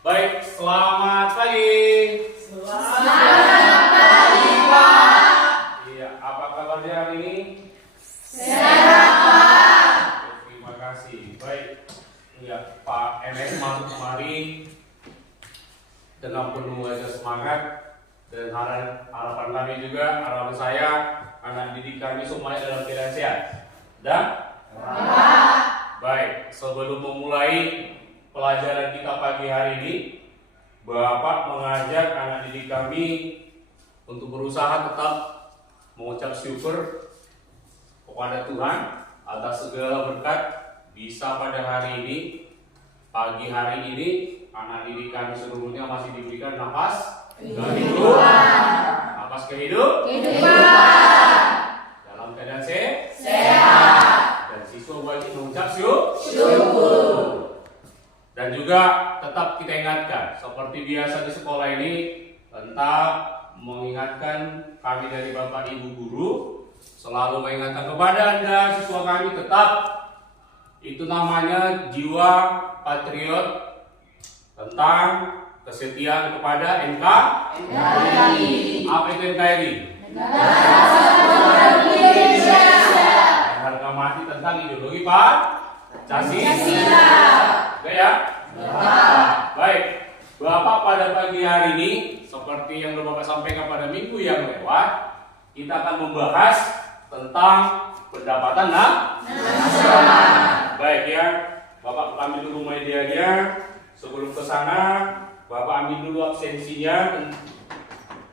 Baik, selamat pagi. Selamat pagi, Pak. Iya, apa kabarnya hari ini? Sehat, Pak. Terima kasih. Baik, ya Pak MS masuk kemari dengan penuh semangat dan harapan kami juga, harapan saya, anak didik kami semuanya dalam keadaan sehat. Dan baik, sebelum memulai pelajaran kita pagi hari ini, Bapak mengajak anak didik kami untuk berusaha tetap mengucap syukur kepada Tuhan atas segala berkat bisa pada hari ini, pagi hari ini, anak didik kami seluruhnya masih diberikan nafas kehidupan. Nafas kehidupan. Dalam keadaan sehat. Dan siswa wajib mengucap syukur. Dan juga tetap kita ingatkan, seperti biasa di sekolah ini, tetap mengingatkan kami dari Bapak Ibu Guru, selalu mengingatkan kepada Anda, siswa kami tetap, itu namanya jiwa patriot tentang kesetiaan kepada NKRI. Apa itu NKRI? Harga mati tentang ideologi Pancasila. Oke ya? Baik, Bapak pada pagi hari ini, seperti yang Bapak sampaikan pada minggu yang lewat, kita akan membahas tentang pendapatan nasional. Baik ya, Bapak ambil dulu medianya. Sebelum ke sana, Bapak ambil dulu absensinya.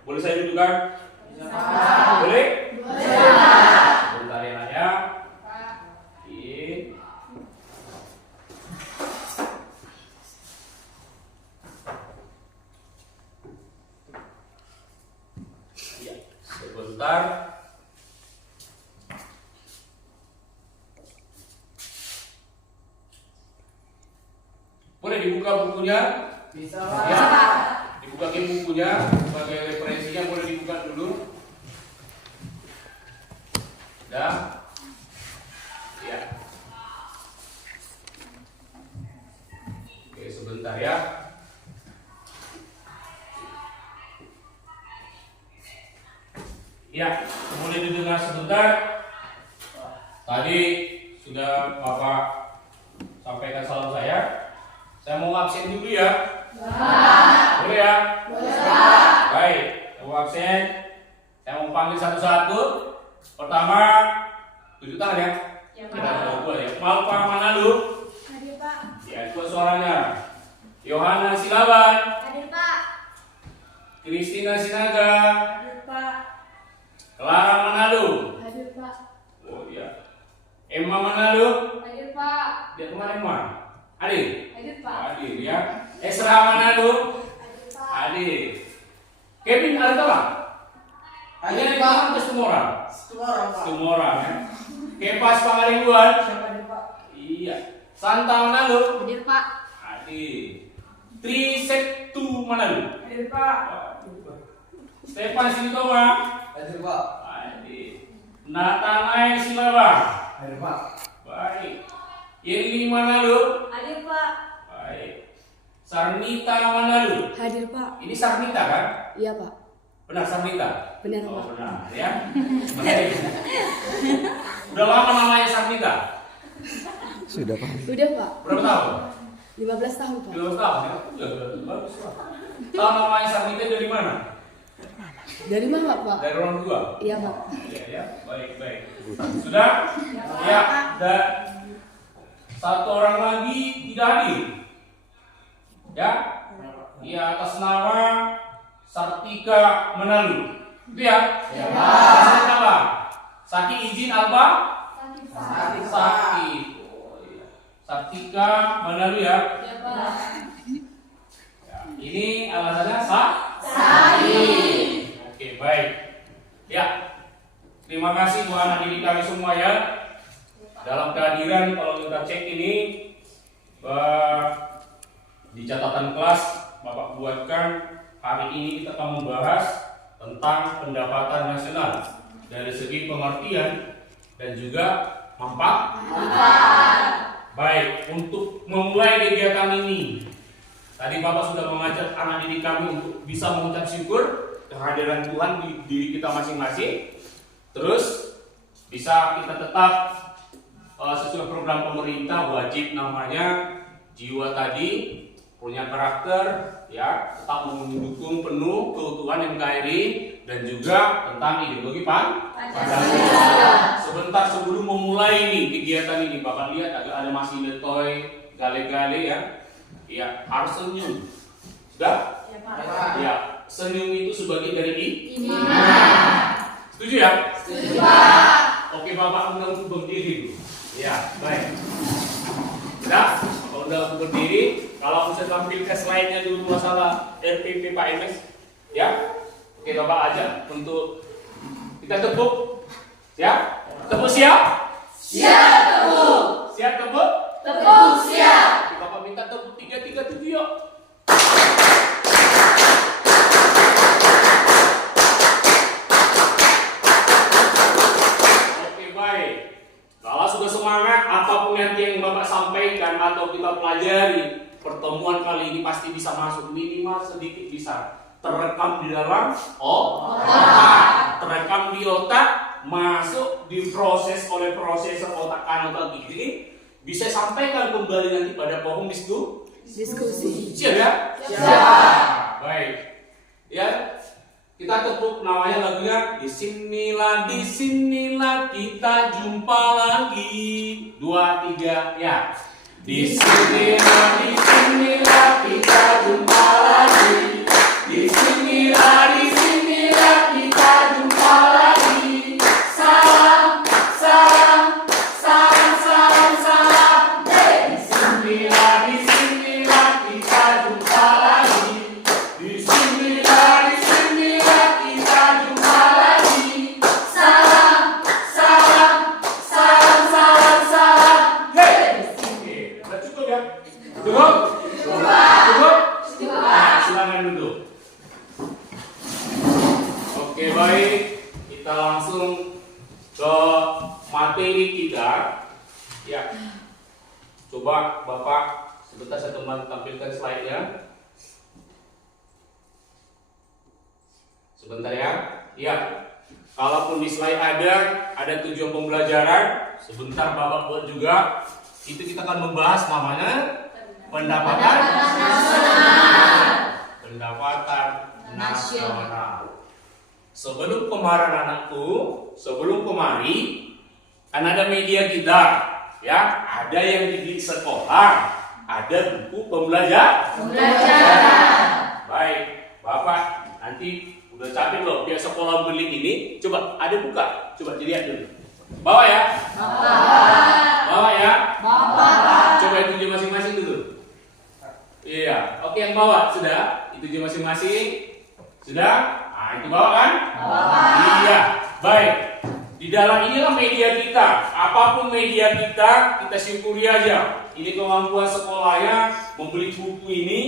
Boleh saya dudukkan? Boleh? Bentar ya nak ya. Sebentar. Boleh dibuka bukunya? Bisa, ya. Dibuka bukunya sebagai referensinya, boleh dibuka dulu. Dah. Ya. Oke, sebentar ya. Ya, boleh didengar sebentar. Tadi sudah Bapak sampaikan salam saya. Saya mau absen dulu ya. Boleh ya? Boleh. Baik, saya mau absen. Saya mau panggil satu-satu. Pertama, tunjuk tangan ya. Kita coba ya. Malpa Manado. Hadir, Pak. Ya, itu suaranya. Yohana Silaban. Hadir, Pak. Kristina Sinaga. Hadir, Pak. Clara Manado. Hadir, Pak. Oh iya. Emma Manado. Hadir, Pak. Dia kemarin Emma. Adik. Hadir, Pak. Hadir ya. Esra Manado. Hadir, Pak. Hadir. Kevin ada Pak? Hadir, Pak. Itu semua orang. Pak. Semua orang ya. Kepas Pangaribuan. Hadir, Pak. Iya. Santa Manado. Hadir, Pak. Hadir. Trisektu Manado. Hadir, Pak. Stefan Sinitoma. Hadir, Pak. Hadir. Nathanael Silava. Hadir, Pak. Baik. Yeni Manado. Hadir, Pak. Baik. Sarnita Manado. Hadir, Pak. Ini Sarnita kan? Iya, Pak. Benar Sarnita? Benar, Oh, Pak. benar ya. Baik. Udah lama namanya Sarnita? Sudah, Pak. Udah, Pak. Berapa tahun? 15 tahun, Pak. 12 tahun ya? Ya, bagus lah. Tahu namanya Sarnita dari mana? Dari mana, Pak? Dari orang tua? Iya, Pak. Iya ya, baik. Sudah? Ya, dan satu orang lagi tidak hadir. Ya? Iya, atas nama Sartika Menalu. Itu ya? Ya, Atas nama Saki izin Alba? Saki, Pak. Saki. Oh, iya. Sartika Menalu ya. Iya, Pak. Ya, ini alasannya Oke, baik. Ya. Terima kasih buat anak didik kami semua ya. Dalam kehadiran, kalau kita cek ini di catatan kelas Bapak buatkan, hari ini kita akan membahas tentang pendapatan nasional dari segi pengertian dan juga manfaat. Baik, untuk memulai kegiatan ini, Tadi Bapak sudah mengajak anak didik kami untuk bisa mengucap syukur kehadiran Tuhan di diri kita masing-masing. Terus bisa kita tetap sesuai program pemerintah wajib namanya jiwa tadi punya karakter, ya, tetap mendukung penuh keutuhan NKRI dan juga tentang ideologi Pancasila. Sebentar sebelum memulai nih kegiatan ini, Bapak lihat ada masih letoy, gale-gale ya. Ya, harus senyum. Sudah? Ya, Pak. Ya, senyum itu sebagai dari iman. Setuju ya? Setuju, Pak. Oke, Bapak undang untuk berdiri dulu. Ya, baik. Sudah? Bapak undang untuk berdiri. Kalau bisa tampil ke slide-nya dulu masalah RPP Pak MS. Ya? Oke, Bapak ajak untuk kita tepuk. Ya? Tepuk siap? Siap, tepuk. Siap tepuk? Tepuk siap. Oke, Bapak minta tepuk 3-3-7 yuk. Oke, baik. Kalau sudah semangat, apapun nanti yang Bapak sampaikan atau kita pelajari, pertemuan kali ini pasti bisa masuk, minimal sedikit bisa terekam di dalam otak, terekam di otak, masuk diproses oleh prosesor otak kanan otak kiri ini, bisa sampaikan kembali nanti pada forum Diskusi. siap ya? Siap. Baik. Ya, kita tepuk namanya lagunya disinilah kita jumpa lagi. 2, 3 ya. Disinilah kita jumpa lagi. Disinilah kita jumpa lagi. Salam, salam, salam, salam, salam. Disinilah kita jumpa lagi. Disinilah kita jumpa lagi. Salam, salam, salam, salam, salam. Hey. Oke, udah cukup ya? Cukup? Cukup? Nah, silakan duduk. Oke, baik. Kita langsung ke materi kita. Ya. Coba Bapak sebentar saya tampilkan slide-nya. Sebentar ya. Ya. Kalaupun di slide ada tujuan pembelajaran, sebentar Bapak buat juga. Itu kita akan membahas namanya pendapatan nasional. Sebelum kemarin anakku, sebelum kemari kan ada media kita, ya, ada yang di sekolah, ada buku pembelajaran. Baik, Bapak nanti udah capek loh, biar sekolah beli ini, coba ada buka, coba dilihat dulu. Bawa ya. Bawa ya. Coba itu dia masing-masing dulu. Iya, oke yang bawa sudah, itu dia masing-masing. Sudah? Nah, itu bawa kan? Iya, baik. Di dalam inilah media kita. Apapun media kita syukuri aja. Ini kemampuan sekolahnya membeli buku ini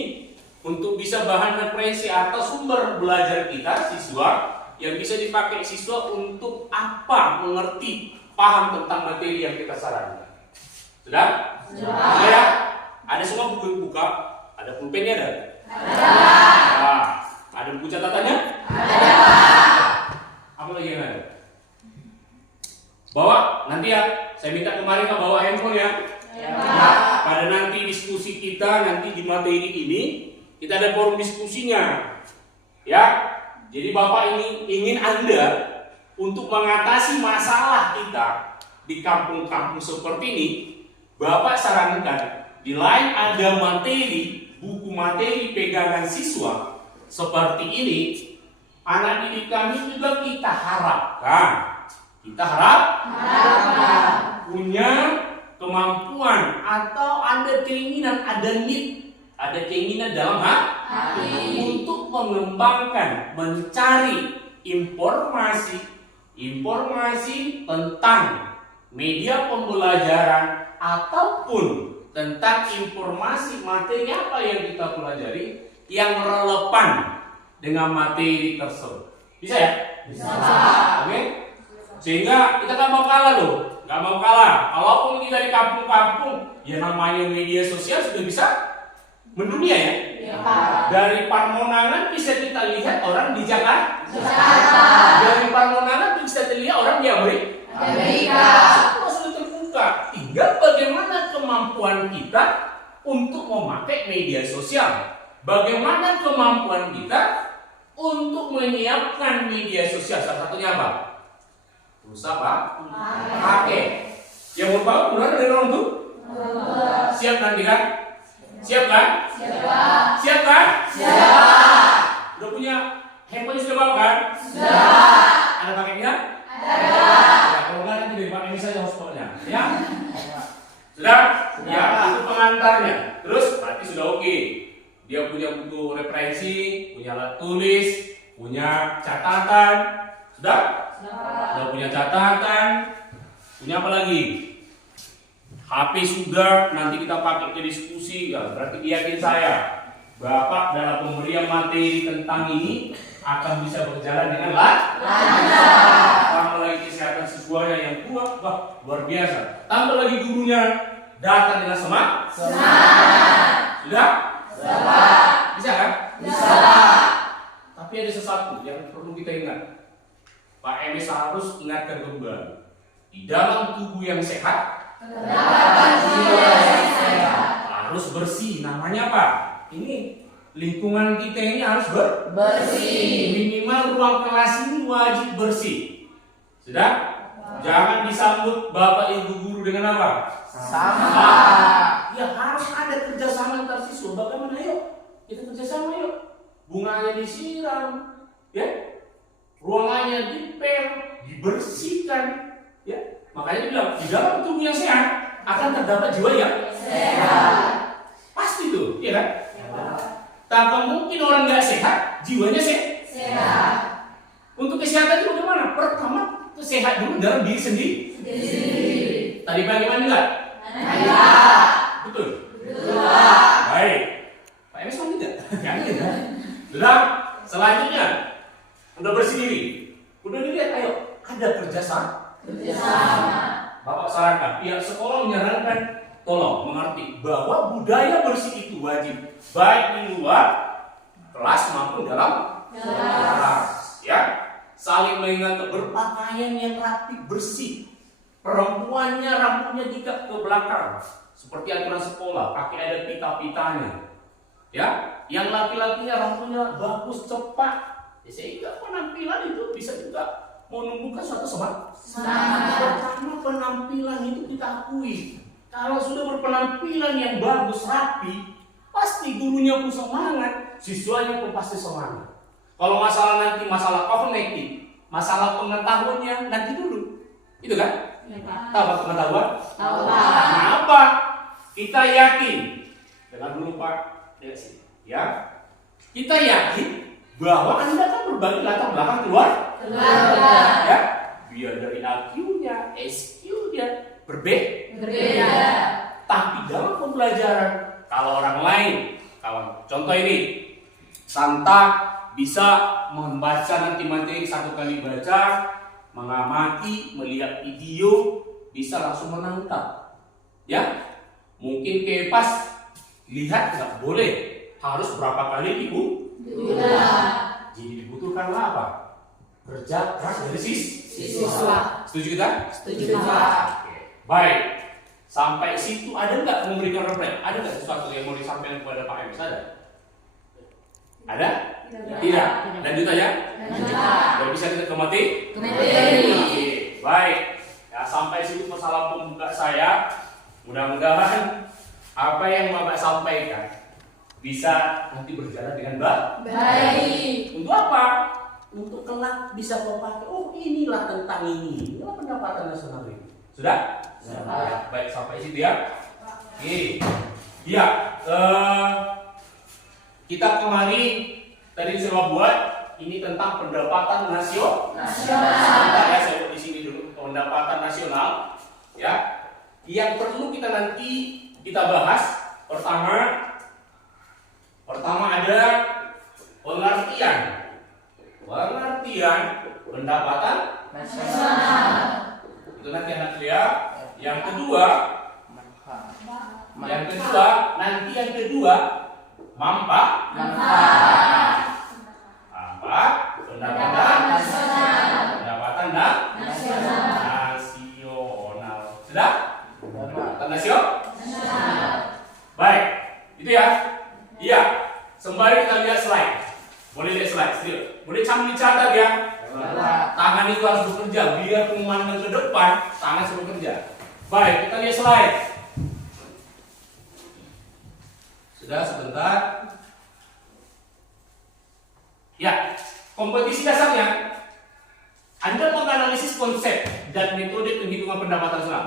untuk bisa bahan referensi atau sumber belajar kita siswa yang bisa dipakai siswa untuk apa mengerti, paham tentang materi yang kita sarankan. Sudah? Sudah ya? Ada semua buku buka? Ada pulpennya ada? Nah, ada buku catatannya? Ada. Apa lagi yang ada? Bawa nanti ya. Saya minta kemarin Kak bawa handphone ya. Nah, pada nanti diskusi kita nanti di materi ini kita ada forum diskusinya. Ya. Jadi Bapak ini ingin Anda untuk mengatasi masalah kita di kampung-kampung seperti ini, Bapak sarankan di lain ada materi, buku materi pegangan siswa seperti ini, anak didik kami juga kita harapkan punya kemampuan atau ada keinginan, ada keinginan dalam hati untuk mengembangkan, mencari informasi tentang media pembelajaran ataupun tentang informasi materi apa yang kita pelajari yang relevan dengan materi tersebut. Bisa ya? Bisa. Oke? Sehingga kita nggak mau kalah loh, nggak mau kalah. Kalaupun kita di kampung-kampung, ya namanya media sosial sudah bisa mendunia ya. Dari Pamonangan bisa kita lihat orang di Jakarta. Jakarta. Dari Pamonangan bisa dilihat orang di Amerika. Semua sudah terbuka. Tinggal bagaimana kemampuan kita untuk memakai media sosial. Bagaimana kemampuan kita untuk menyiapkan media sosial. Salah satunya apa? Berusaha pakai. Yang mau tahu benar dari orang tuh? Siap nanti kan? Siap kan? Siap kan? Udah punya handphone sudah bawa kan? Ada paketnya? Ya, kalau nggak nanti dari Pak ini saja hotspotnya. Ya? Sudah? Ya, itu pengantarnya. Terus berarti sudah oke. Dia punya buku referensi, punya alat tulis, punya catatan. Sudah? Sudah punya catatan. Punya apa lagi? HP sudah, nanti kita pakai ke diskusi. Ya, berarti yakin saya Bapak dalam pemberian materi tentang ini akan bisa berjalan dengan lancar. Tambah lagi kesehatan siswanya yang kuat, wah luar biasa. Tambah lagi gurunya datang dengan semangat. Sudah? Bisa kan? Bisa. Tapi ada sesuatu yang perlu kita ingat. Pak MS harus ingatkan kembali. Di dalam tubuh yang sehat harus bersih. Namanya apa? Ini lingkungan kita ini harus Bersih. Minimal ruang kelas ini wajib bersih. Sudah? Jangan disambut Bapak Ibu guru dengan apa? Sama. Ya harus ada kerjasama antar siswa. Bagaimana yuk? Kita kerjasama yuk. Bunganya disiram, ya. Ruangannya dipel, dibersihkan, ya. Makanya bilang di dalam tubuh yang sehat akan terdapat jiwa yang Sehat. pasti tuh, ya kan? Tak mungkin orang nggak sehat, jiwanya Sehat. Untuk kesehatan itu bagaimana? Pertama, sehat dulu dalam diri sendiri. Tadi bagaimana enggak? Betul. Baik. Pak MS mau tidak? Yakin ya? Sudah. Selanjutnya, udah bersih diri. Udah dilihat, ayo ada kerjasama. Bapak sarankan, pihak sekolah menyarankan, tolong mengerti bahwa budaya bersih itu wajib, baik di luar kelas maupun dalam kelas. Ya, saling mengingat berpakaian yang rapi bersih. Perempuannya rambutnya diikat ke belakang, seperti aturan sekolah, pakai ada pita-pitanya. Ya, yang laki-lakinya rambutnya bagus cepat, ya, sehingga penampilan itu bisa juga menumbuhkan suatu semangat. Pertama penampilan itu kita akui. Kalau sudah berpenampilan yang bagus, rapi, pasti gurunya pun semangat, siswanya pun pasti semangat. Kalau masalah nanti masalah kognitif, masalah pengetahuannya nanti dulu, itu kan? Tahu apa pengetahuan? Tahu. Kenapa? Kita yakin. Dengar dulu Pak Desi, ya. Kita yakin bahwa Anda kan berbagi latar belakang keluarga. Ya, biar dari IQ-nya, SQ-nya berbeda. Tapi dalam pembelajaran, kalau orang lain, contoh ini, Santa bisa membaca nanti materi satu kali baca, mengamati, melihat video, bisa langsung menangkap. Ya, mungkin Kepas lihat nggak boleh, harus berapa kali jadi dibutuhkanlah apa? Kerja keras dari siswa. Setuju kita? Setuju, Pak. Baik. Sampai situ ada nggak memberikan refleks? Ada nggak sesuatu yang mau disampaikan kepada Pak MS? Ada? Tidak. Lanjut aja. Tidak bisa kita ke materi. Baik. Ya, sampai situ masalah pembuka saya. Mudah-mudahan apa yang Bapak sampaikan bisa nanti berjalan dengan baik. Untuk apa? Untuk kelak bisa pakai. Oh, inilah tentang ini. Inilah pendapatan nasional ini. Sudah? Ya, baik sampai situ ya. Oke. Ya, kita kemarin tadi sudah buat ini tentang pendapatan nasional. Ya, saya buat di sini dulu pendapatan nasional. Ya, yang perlu kita nanti kita bahas pertama ada pengertian pendapatan nasional. Itu nanti anak lihat. Yang kedua, manfaat. Apa? Pendapatan nasional. Pendapatan Nasional. nasional. Sudah? Pendapatan nasional? Nasional. Baik, itu ya. Iya. Sembari kita lihat slide. Boleh lihat slide, still. Boleh sambil dicatat ya. Tangan itu harus bekerja, biar memandang ke depan, tangan harus bekerja. Baik, kita lihat slide. Sudah sebentar. Ya, kompetisi dasarnya Anda menganalisis konsep dan metode penghitungan pendapatan nasional.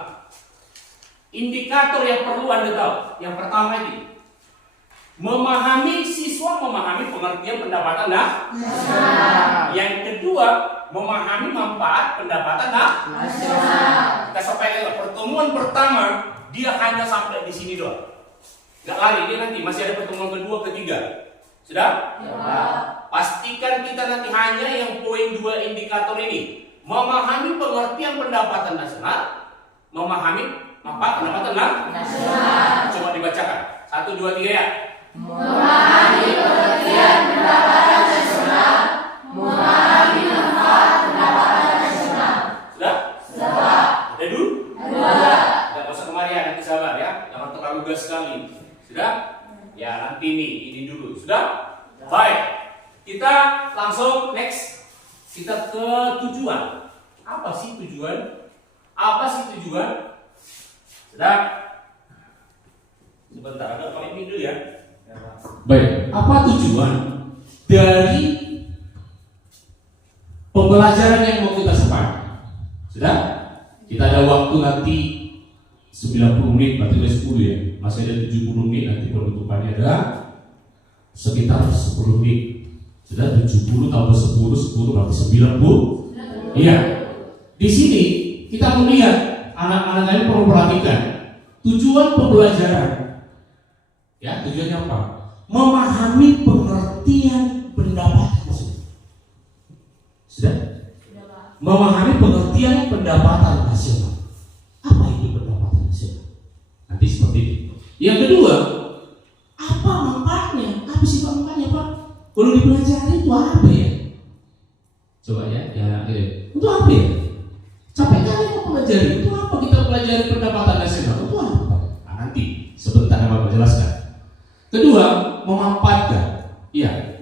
Indikator yang perlu Anda tahu, yang pertama ini siswa memahami pengertian pendapatan nasional. Yang kedua, memahami manfaat pendapatan Nasional. Kita sampaikan pertemuan pertama dia hanya sampai di sini doang. Gak lari, dia nanti masih ada pertemuan kedua, ketiga. Sudah? Ya. Pastikan kita nanti hanya yang poin 2 indikator ini. Memahami pengertian pendapatan nasional, memahami manfaat pendapatan Nasional. Coba dibacakan. 1, 2, 3 ya. Memahami pengertian pendapatan nasional. Memahami manfaat pendapatan nasional. Sudah? Sudah. Ada dulu? Dua. Tidak usah kemari ya, nanti sabar ya. Jangan terlalu gas sekali. Sudah? Ya nanti ini dulu. Sudah? Baik. Kita langsung next. Kita ke tujuan. Apa sih tujuan? Apa sih tujuan? Sudah? Sebentar, agak pakai ini dulu ya. Baik, apa tujuan dari pembelajaran yang mau kita sampaikan? Sudah? Kita ada waktu nanti 90 menit, berarti udah 10 ya. Masih ada 70 menit nanti penutupannya ada sekitar 10 menit. Sudah 70 tambah 10 berarti 90. Iya. Di sini kita melihat anak-anak ini perlu perhatikan tujuan pembelajaran. Ya, tujuannya apa? Memahami pengertian pendapatan. Sudah? Memahami pengertian pendapatan nasional. Apa itu pendapatan nasional? Nanti seperti itu. Yang kedua, apa manfaatnya? Apa sih manfaatnya, Pak? Kalau dipelajari itu apa ya? Coba ya, itu apa ya? Sampai kali mau pelajari itu apa? Kita pelajari pendapatan nasional itu apa? Nah, nanti sebentar Bapak jelaskan. Kedua, memanfaatkan. Iya.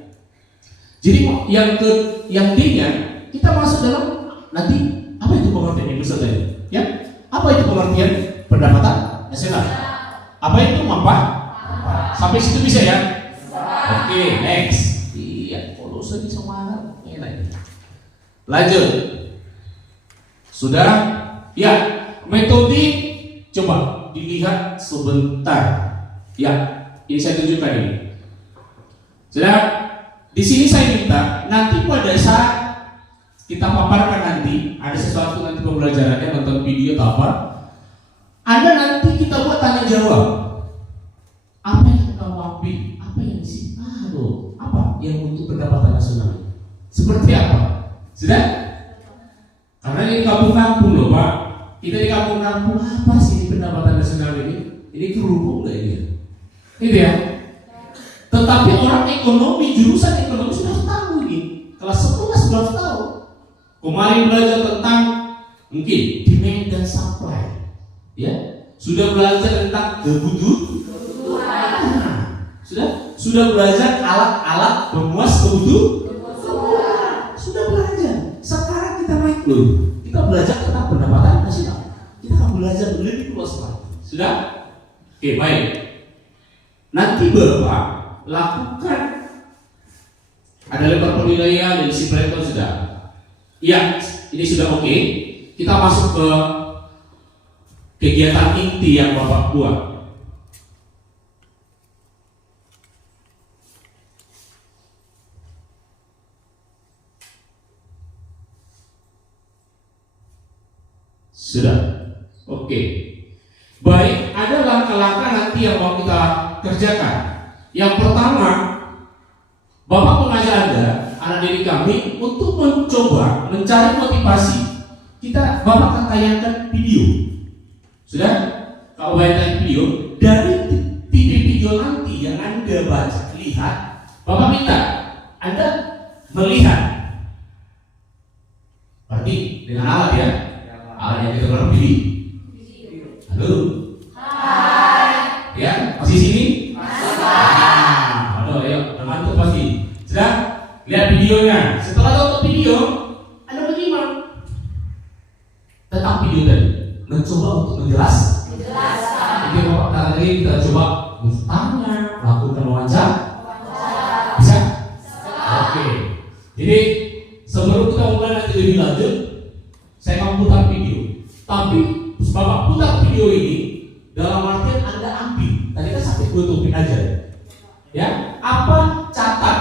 Jadi yang D-nya kita masuk dalam nanti apa itu pengertian yang besar tadi? Ya, apa itu pengertian pendapatan nasional? Apa itu manfaat? Sampai situ bisa ya? Oke, next. Iya, kalau sudah semangat, enak. Lanjut. Sudah? Ya, metode coba dilihat sebentar. Ya, ini saya tunjukkan ini. Sudah? Di sini saya minta nanti pada saat kita paparkan nanti ada sesuatu nanti pembelajarannya nonton video atau apa, Anda nanti kita buat tanya jawab. Apa yang kamu ambil? Apa yang sih? Apa yang untuk pendapatan nasional? Seperti apa? Sudah? Karena ini kampung-kampung loh Pak. Kita di kampung-kampung apa sih pendapatan nasional ini? Ini kerubung nggak ini? Gitu ya. Tetapi orang ekonomi, jurusan ekonomi sudah tahu ini. Kelas 11 sudah tahu. Kemarin belajar tentang mungkin demand dan supply. Ya. Sudah belajar tentang kebutuhan. Sudah belajar alat-alat memuas kebutuhan. Sudah belajar. Sekarang kita naik loh. Kita belajar tentang pendapatan nasional. Kita akan belajar lebih luas lagi. Sudah? Oke, baik. Nanti Bapak lakukan ada lembar penilaian dan isi perhitungan sudah. Iya, ini sudah oke. Kita masuk ke kegiatan inti yang Bapak buat. Sudah. Oke. Baik, ada langkah-langkah nanti yang mau kita kerjakan. Yang pertama, Bapak mengajar Anda, anak didik kami, untuk mencoba mencari motivasi. Bapak akan tayangkan video. Sudah? Kalau bayangkan video, dari TV video nanti yang Anda baca, lihat, Bapak minta Anda melihat. Berarti dengan alat ya. Alat yang kita gunakan video. Halo. Ya, masih sini? Aduh, ayo, ngantuk pasti. Sudah? Lihat videonya. Setelah tonton video, Anda menyimak tentang video tadi. Mencoba untuk menjelaskan. Jadi Bapak kata tadi kita coba bertanya, lakukan wawancara. Bisa? Oke. Jadi sebelum kita mulai nanti lebih lanjut, saya akan putar video. Tapi Bapak putar video ini dalam artian Anda ambil. Tadi kan sampai 2 topik aja. Ya, apa catat?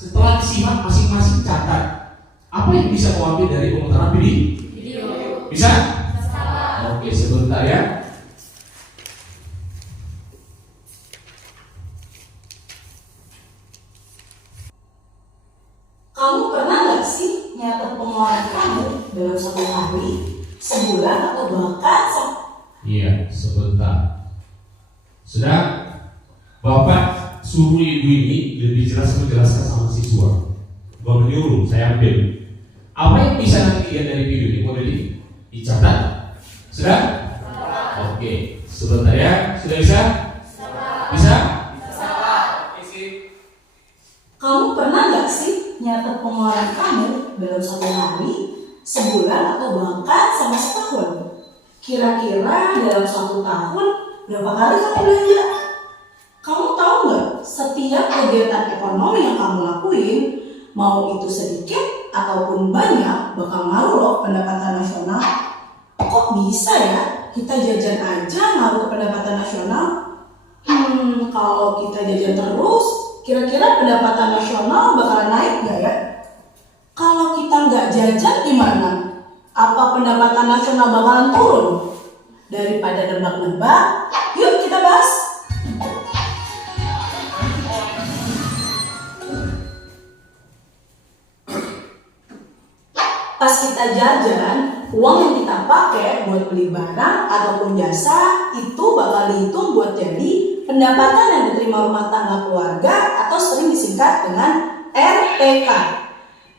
Setelah disimak masing-masing catat. Apa yang bisa kau ambil dari pemutaran video? Bisa? Oke, sebentar ya. Kamu pernah nggak sih nyatet pengeluaran kamu dalam 1 hari, sebulan, atau bahkan Iya, sebentar. Sudah? Bapak suruh ibu ini lebih jelas menjelaskan sama siswa. Bapak menyuruh, saya ambil. Apa yang bisa nanti lihat dari video ini? Boleh dicatat? Sudah? Oke, sebentar ya. Sudah bisa? Bisa? Kamu pernah nggak sih nyatet pengeluaran kamu dalam 1 hari, sebulan, atau bahkan sama setahun? Kira-kira dalam 1 tahun berapa kali kamu belanja? Kamu tahu nggak, setiap kegiatan ekonomi yang kamu lakuin, mau itu sedikit ataupun banyak, bakal ngaruh loh pendapatan nasional. Kok bisa ya kita jajan aja ngaruh ke pendapatan nasional? Kalau kita jajan terus, kira-kira pendapatan nasional bakalan naik nggak ya? Kalau kita nggak jajan gimana? Apa pendapatan nasional bakalan turun? Daripada nebak-nebak, yuk kita bahas. Pas kita jajan, uang yang kita pakai buat beli barang ataupun jasa itu bakal dihitung buat jadi pendapatan yang diterima rumah tangga keluarga atau sering disingkat dengan RTK.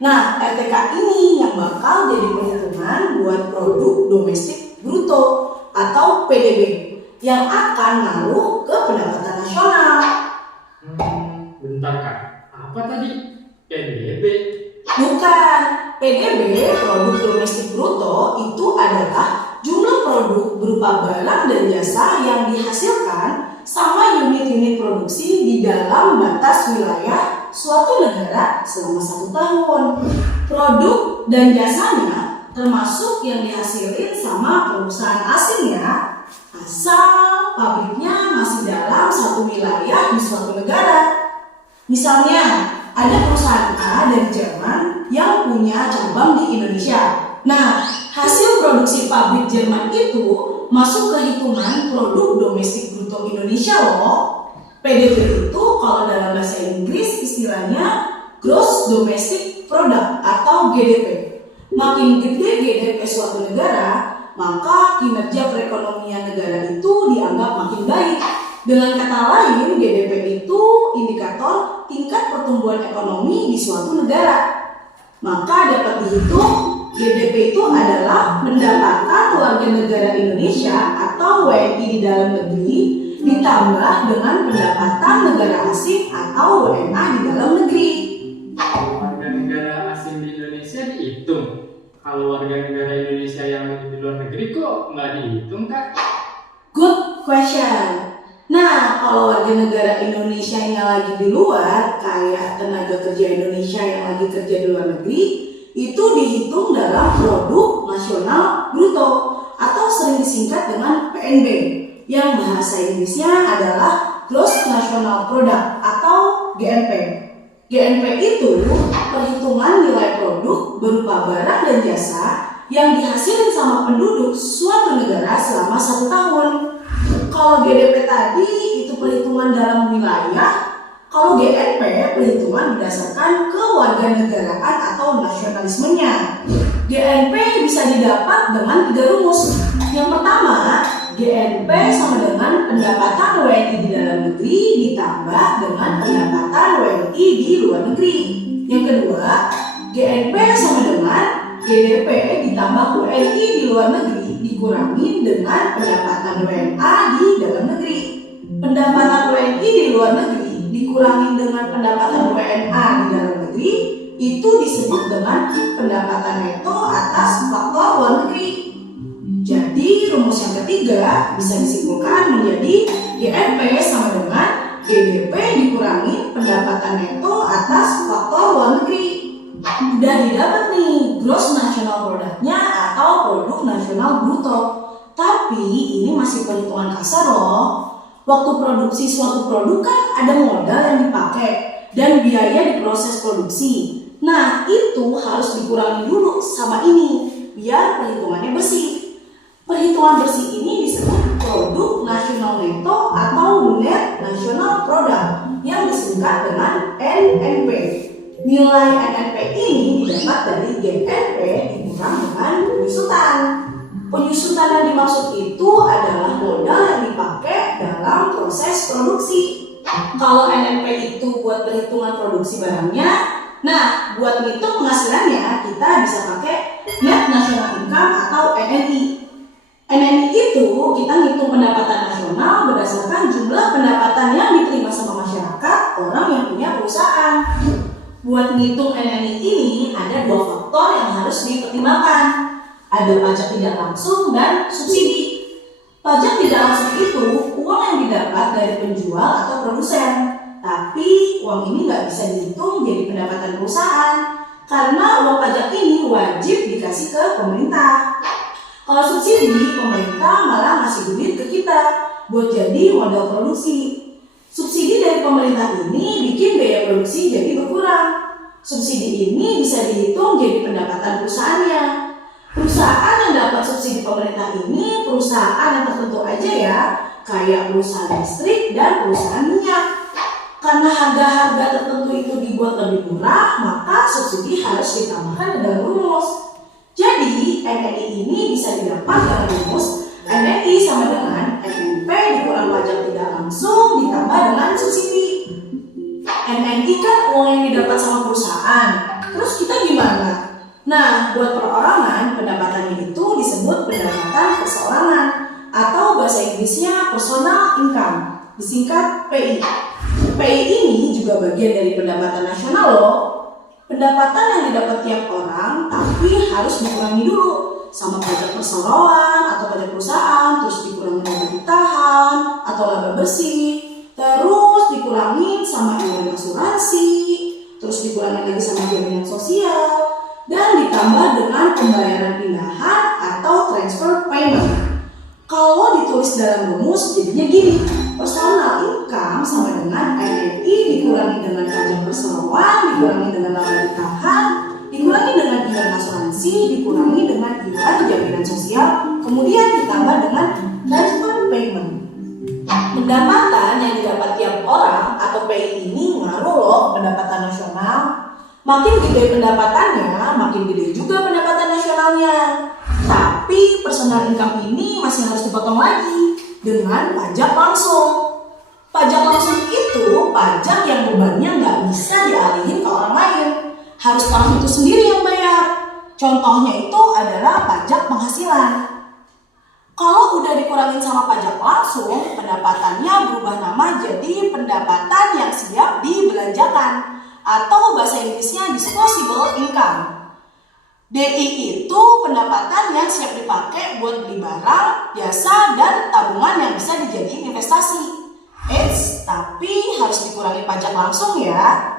Nah, RTK ini yang bakal jadi perhitungan buat produk domestik bruto atau PDB yang akan ngaruh ke pendapatan nasional. Bentar Kak, apa tadi? PDB? Bukan, PDB produk domestik bruto itu adalah jumlah produk berupa barang dan jasa yang dihasilkan sama unit-unit produksi di dalam batas wilayah suatu negara selama 1 tahun. Produk dan jasanya termasuk yang dihasilkan sama perusahaan asingnya, asal pabriknya masih dalam satu wilayah di suatu negara. Misalnya, ada perusahaan A dari Jerman yang punya cabang di Indonesia. Nah, hasil produksi pabrik Jerman itu masuk ke hitungan produk domestik bruto Indonesia loh. PDB itu kalau dalam bahasa Inggris istilahnya Gross Domestic Product atau GDP. Makin gede GDP suatu negara, maka kinerja perekonomian negara itu dianggap makin baik. Dengan kata lain, GDP itu indikator tingkat pertumbuhan ekonomi di suatu negara. Maka dapat dihitung GDP itu adalah pendapatan warga negara Indonesia atau WNI di dalam negeri ditambah dengan pendapatan negara asing atau WNA di dalam negeri. Warga negara asing di Indonesia dihitung. Kalau warga negara Indonesia yang di luar negeri kok nggak dihitung Kak? Good question. Nah, kalau warga negara Indonesia yang lagi di luar, kayak tenaga kerja Indonesia yang lagi kerja di luar negeri, itu dihitung dalam produk nasional bruto atau sering disingkat dengan PNB, yang bahasa Inggrisnya adalah Gross National Product atau GNP. GNP itu perhitungan nilai produk berupa barang dan jasa yang dihasilkan sama penduduk suatu negara selama 1 tahun. Kalau GDP tadi itu perhitungan dalam wilayah, kalau GNP perhitungan berdasarkan kewarganegaraan atau nasionalismenya. GNP bisa didapat dengan 3 rumus. Yang pertama, G GNP sama dengan pendapatan WNI di dalam negeri ditambah dengan pendapatan WNI di luar negeri. Yang kedua, GNP sama dengan GDP ditambah WNI di luar negeri dikurangi dengan pendapatan WNA di dalam negeri. Pendapatan WNI di luar negeri dikurangi dengan pendapatan WNA di dalam negeri itu disebut dengan pendapatan neto atas faktor luar negeri. Jadi rumus yang ketiga bisa disimpulkan menjadi GNP sama dengan GDP dikurangi pendapatan neto atas faktor luar negeri. Udah didapat nih gross national product-nya atau produk nasional bruto. Tapi ini masih perhitungan kasar loh. Waktu produksi suatu produk kan ada modal yang dipakai dan biaya di proses produksi. Nah, itu harus dikurangi dulu sama ini biar perhitungannya bersih. Perhitungan bersih ini disebut produk nasional neto atau net national product yang disingkat dengan NNP. Nilai NNP ini didapat dari GNP dikurang dengan penyusutan. Penyusutan yang dimaksud itu adalah modal yang dipakai dalam proses produksi. Kalau NNP itu buat perhitungan produksi barangnya, nah buat ngitung penghasilannya kita bisa pakai net national income atau NNI. NNI itu kita ngitung pendapatan nasional berdasarkan jumlah pendapatan yang diterima sama masyarakat orang yang punya perusahaan. Buat ngitung NNI ini ada dua faktor yang harus dipertimbangkan. Ada pajak tidak langsung dan subsidi. Pajak tidak langsung itu uang yang didapat dari penjual atau produsen. Tapi uang ini nggak bisa dihitung jadi pendapatan perusahaan karena uang pajak ini wajib dikasih ke pemerintah. Kalau subsidi, pemerintah malah ngasih duit ke kita buat jadi modal produksi. Subsidi dari pemerintah ini bikin biaya produksi jadi berkurang. Subsidi ini bisa dihitung jadi pendapatan perusahaannya. Perusahaan yang dapat subsidi pemerintah ini perusahaan yang tertentu aja ya, kayak perusahaan listrik dan perusahaan minyak. Karena harga-harga tertentu itu dibuat lebih murah, maka subsidi harus ditambahkan dalam rumus. Jadi, NNI ini bisa didapat dalam rumus NNI sama dengan NNP dikurang pajak tidak langsung ditambah dengan subsidi. NNI kan uang yang didapat sama perusahaan. Terus kita gimana? Nah, buat perorangan, pendapatannya itu disebut pendapatan perseorangan atau bahasa Inggrisnya personal income, disingkat PI. PI ini juga bagian dari pendapatan nasional loh. Pendapatan yang didapat tiap orang tapi harus dikurangi dulu sama pajak perseroan atau pajak perusahaan, terus dikurangi laba ditahan atau laba bersih, terus dikurangi sama iuran asuransi, terus dikurangi lagi sama jaminan sosial, dan ditambah dengan pembayaran pindahan atau transfer payment. Kalau ditulis dalam rumus jadinya gini, personal income sama dengan NNI dikurangi dengan pajak perseroan, dikurangi dengan laba ditahan, dikurangi dengan iuran asuransi, dikurangi dengan iuran jaminan sosial, kemudian ditambah dengan transfer payment. Pendapatan yang didapat tiap orang atau PI ini ngaruh loh pendapatan nasional. Makin gede pendapatannya, makin gede juga pendapatan nasionalnya. Tapi personal income ini masih harus dipotong lagi dengan pajak langsung. Pajak langsung itu pajak yang bebannya nggak bisa dialihin ke orang lain. Harus orang itu sendiri yang bayar. Contohnya itu adalah pajak penghasilan. Kalau udah dikurangin sama pajak langsung, pendapatannya berubah nama jadi pendapatan yang siap dibelanjakan atau bahasa Inggrisnya disposable income. DI itu pendapatan yang siap dipakai buat beli barang, jasa, dan tabungan yang bisa dijadiin investasi. Tapi harus dikurangi pajak langsung ya.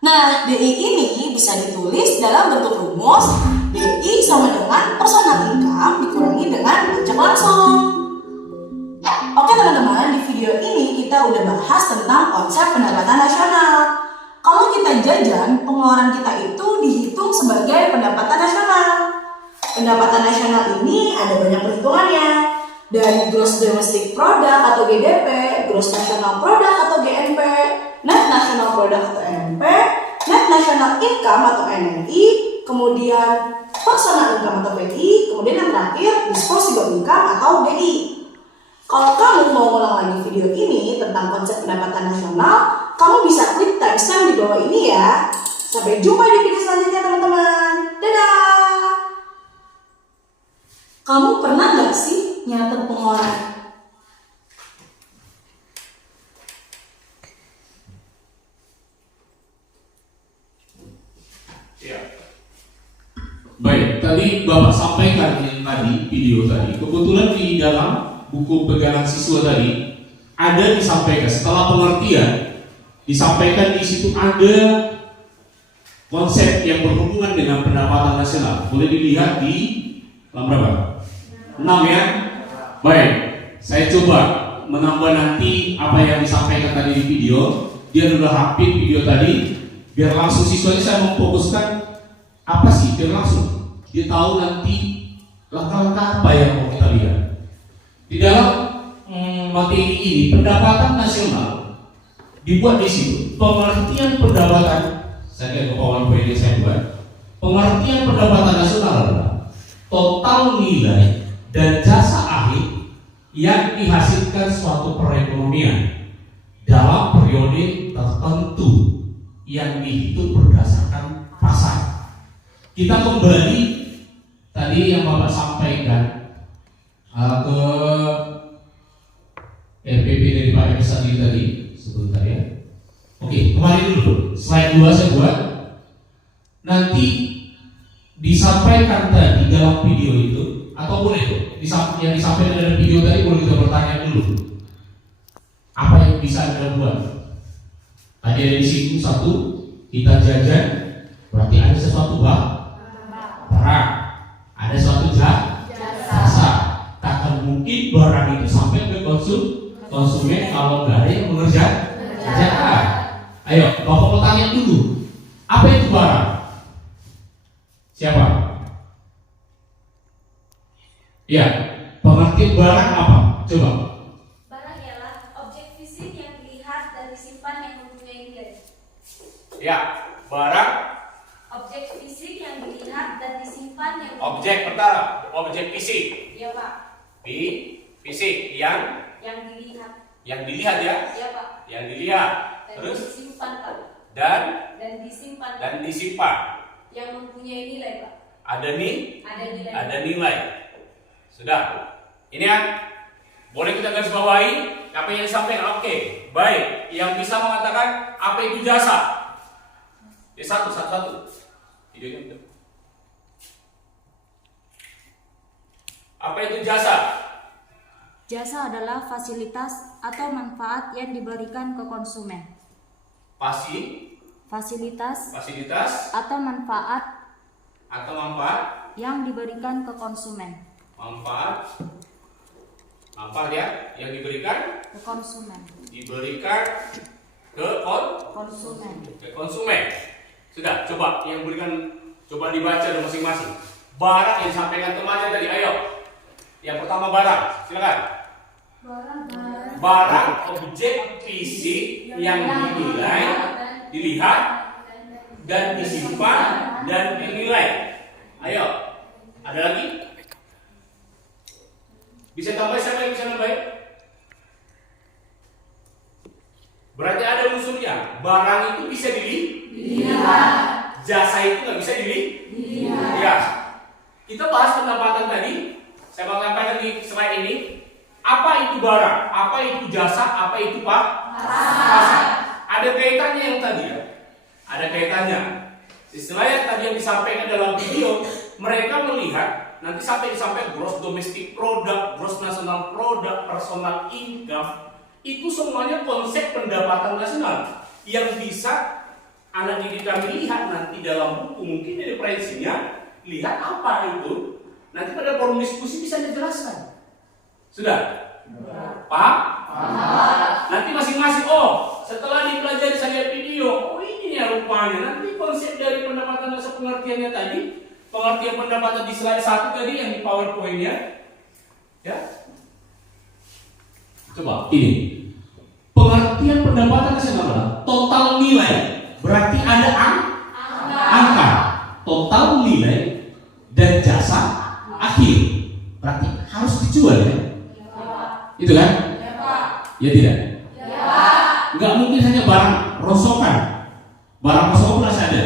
Nah, DI ini bisa ditulis dalam bentuk rumus DI sama dengan personal income dikurangi dengan pajak langsung. Oke teman-teman, di video ini kita udah bahas tentang konsep pendapatan nasional. Kalau kita jajan, pengeluaran kita itu dihitung sebagai pendapatan nasional. Pendapatan nasional ini ada banyak perhitungannya. Dari gross domestic product atau GDP, gross national product atau GNP, net national product atau NNP, net national income atau NNI, kemudian personal income atau PI, kemudian yang terakhir disposable income atau DI. Kalau kamu mau ulang lagi video ini tentang konsep pendapatan nasional, kamu bisa klik timestamp di bawah ini ya. Sampai jumpa di video selanjutnya teman-teman. Dadah! Kamu pernah nggak sih nyatet pengeluaran? Ya. Baik, tadi Bapak sampaikan yang tadi, video tadi. Kebetulan di dalam buku pegangan siswa tadi ada disampaikan setelah pengertian, disampaikan di situ ada konsep yang berhubungan dengan pendapatan nasional. Boleh dilihat di halaman berapa? 6 ya. Baik, saya coba menambah nanti apa yang disampaikan tadi di video. Dia sudah hampir video tadi, biar langsung siswanya saya memfokuskan apa sih, biar langsung dia tahu nanti langkah-langkah apa yang mau kita lihat. Di dalam materi ini pendapatan nasional dibuat di situ. Pengertian pendapatan, saya lihat ke PowerPoint yang saya buat. Pengertian pendapatan nasional adalah total nilai dan jasa akhir yang dihasilkan suatu perekonomian dalam periode tertentu yang dihitung berdasarkan pasar. Kita kembali tadi yang Bapak sampaikan ke RPP dari Pak MS tadi sebentar ya. Oke, kembali dulu. Slide 2 saya buat. Nanti disampaikan tadi dalam video itu, atau boleh itu yang disampaikan dalam video tadi boleh kita bertanya dulu. Apa yang bisa Anda buat? Tadi ada di situ satu, kita jajan, berarti ada sesuatu barang, ada suatu jasa. Takkan mungkin barang itu sampai ke konsumen kalau nggak ada yang mengerjakan. Ayo, Bapak mau tanya dulu, apa itu barang? Siapa? Ya, pengertian barang apa? Coba. Barang ialah objek fisik yang dilihat dan disimpan yang mempunyai nilai. Ya, barang. Objek fisik yang dilihat dan disimpan yang Objek pertama, objek fisik. Iya Pak. Fisik yang Dilihat. ya. Iya Pak. Yang dilihat. Dan Terus disimpan Pak. dan disimpan. Yang mempunyai nilai Pak. ada Ada nilai. nilai. Sudah. Ini kan boleh kita garis bawahi apa yang disampaikan. Oke, baik. Yang bisa mengatakan apa itu jasa? Ya, satu. Videonya itu. Apa itu jasa? Jasa adalah fasilitas atau manfaat yang diberikan ke konsumen. Fasilitas Atau atau manfaat yang diberikan ke konsumen. Manfaat ya yang diberikan Ke konsumen. ke konsumen. Sudah, coba yang berikan, coba dibaca dari masing-masing. Barang yang disampaikan temannya tadi, ayo. Yang pertama barang, silakan. Barang objek fisik yang dinilai, dilihat, dan disimpan dan dinilai. Ayo, ada lagi? Bisa tambah, siapa yang bisa nambahin? Berarti ada unsurnya. Barang itu bisa dilihat. Jasa itu nggak bisa dilihat. Ya. Kita bahas pendapatan tadi. Saya mau sampaikan di slide ini. Apa itu barang? Apa itu jasa? Apa itu pasar? Ada kaitannya yang tadi ya. Ada kaitannya. Istilah yang tadi yang disampaikan dalam video, mereka melihat nanti sampai disampaikan gross domestic product, gross national product, personal income. Itu semuanya konsep pendapatan nasional yang bisa anak didik kami lihat nanti dalam buku. Mungkin dari referensinya lihat apa itu. Nanti pada forum diskusi bisa dijelaskan. Sudah? Paham? Nanti masing-masing, setelah dipelajari saya video, ini ya rupanya. Nanti konsep dari pendapatan nasional pengertiannya tadi, pengertian pendapatan di slide 1 tadi yang di PowerPoint-nya. Ya. Coba ini. Pengertian pendapatan nasional adalah total nilai. Berarti ada angka. Total nilai dan jasa akhir. Berarti harus dijual ya. Itu Gitu kan? Ya tidak? Nggak mungkin hanya barang rosokan. Barang rosokan masih ada.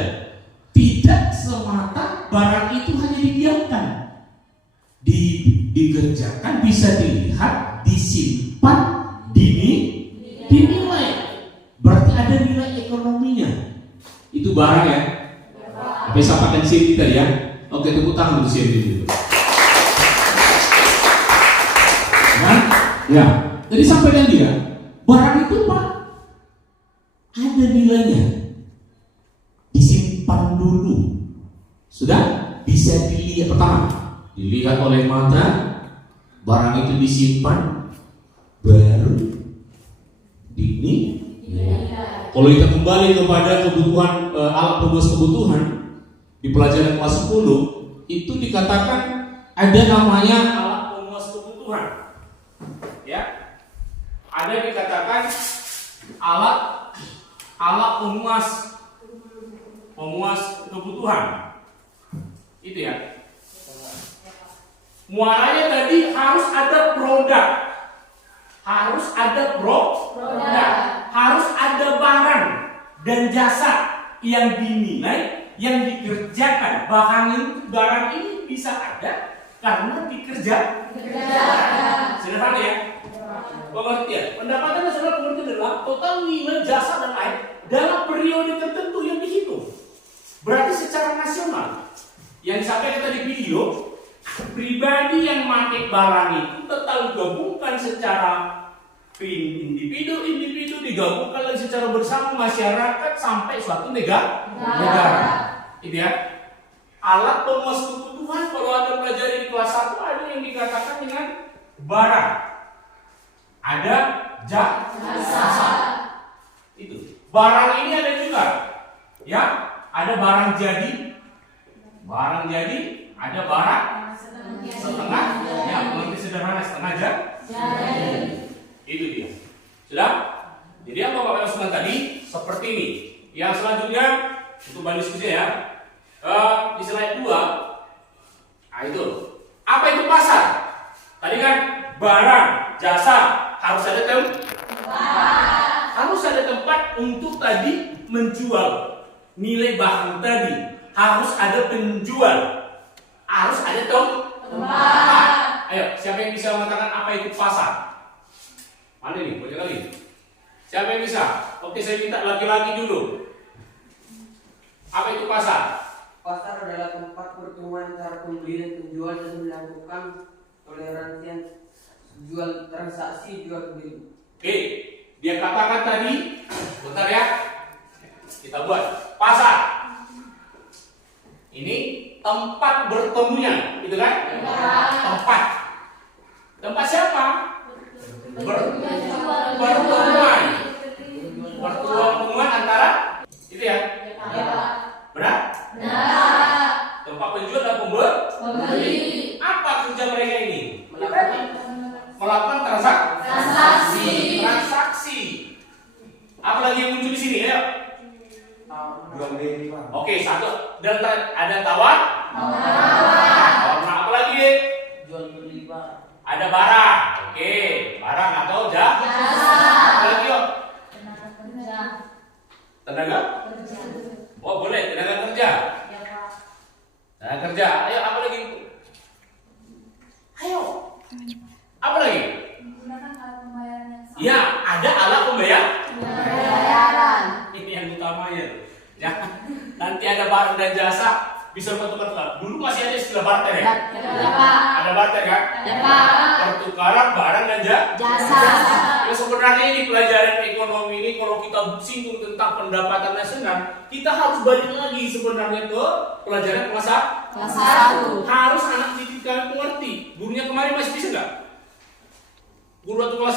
Tidak semata barang itu hanya didiamkan. Dikerjakan, bisa dilihat, disimpan, dinilai. Berarti ada nilai ekonominya. Itu barang ya. Apa yang saya pakai sini tadi ya? Oke, tepuk tangan dulu sini dulu. Nah, ya. Jadi sampaikan dia, barang itu Pak ada nilainya. Disimpan dulu. Sudah bisa dilihat pertama. Dilihat oleh mata, barang itu disimpan, baru kalau kita kembali kepada kebutuhan alat pemenuhan kebutuhan di pelajaran kelas 10 itu dikatakan ada namanya alat pemenuhan kebutuhan, ya, ada dikatakan alat pemuas kebutuhan, itu ya. Muaranya tadi harus ada produk, harus ada produk, harus ada barang dan jasa yang dinilai, yang dikerjakan. Barang ini bisa ada karena dikerjakan. Sederhana ya? Pengertian. Pendapatan nasional pengertian adalah total nilai jasa dan lain dalam periode tertentu yang dihitung. Berarti secara nasional yang disampaikan tadi video, pribadi yang memakai barang itu total gabungkan secara individu digabungkan lagi secara bersama masyarakat sampai suatu negara. Itu ya. Alat pemuas kebutuhan kalau ada pelajari di kelas 1 ada yang dikatakan dengan barang. Ada jasa. Itu. Barang ini ada juga. Ya, ada barang jadi. Ada barang setengah, ya, mengerti sederhana setengah jadi. Itu dia. Sudah? Jadi apa Bapak Ibu tadi seperti ini. Yang selanjutnya untuk bahan diskusi ya. Di slide 2. Nah itu. Apa itu pasar? Tadi kan barang, jasa, harus ada tempat. Harus ada tempat untuk tadi menjual nilai bahan tadi. Harus ada penjual. Harus ada tempat. Ayo, siapa yang bisa mengatakan apa itu pasar? Mana nih? Banyak kali. Siapa yang bisa? Oke, saya minta laki-laki dulu. Apa itu pasar? Pasar adalah tempat pertemuan antara pembeli dan penjual dan melakukan toleransi jual transaksi jual beli. Oke, dia katakan tadi, bentar ya. Kita buat pasar. Ini tempat bertemunya, gitu kan? Tempat. Tempat siapa? Pertemuan antara itu ya. Benar? Tempat penjual dan pembeli. Apa kerja mereka ini? Melakukan transaksi. Apa lagi yang muncul di sini? Ayo. Oke, satu. Dan ada tawar. Apa lagi? Jual beli barang. Ada barang. Oke, barang atau jasa. Apa lagi yuk? Tenaga? Oh boleh, tenaga kerja. Tenaga kerja. Ayo apa lagi? Ayo. Apa lagi? Ya, ada alat pembayaran. Ini yang utamanya. Ya. Nanti ada barang dan jasa bisa bertukar-tukar. Dulu masih ada istilah barter ya? Ada barter kan? Pertukaran barang dan jasa. Ya, sebenarnya ini pelajaran ekonomi ini kalau kita singgung tentang pendapatan nasional, kita harus balik lagi sebenarnya ke pelajaran kelas 1. Harus anak didik kalian mengerti. Gurunya kemarin masih bisa nggak? Guru waktu kelas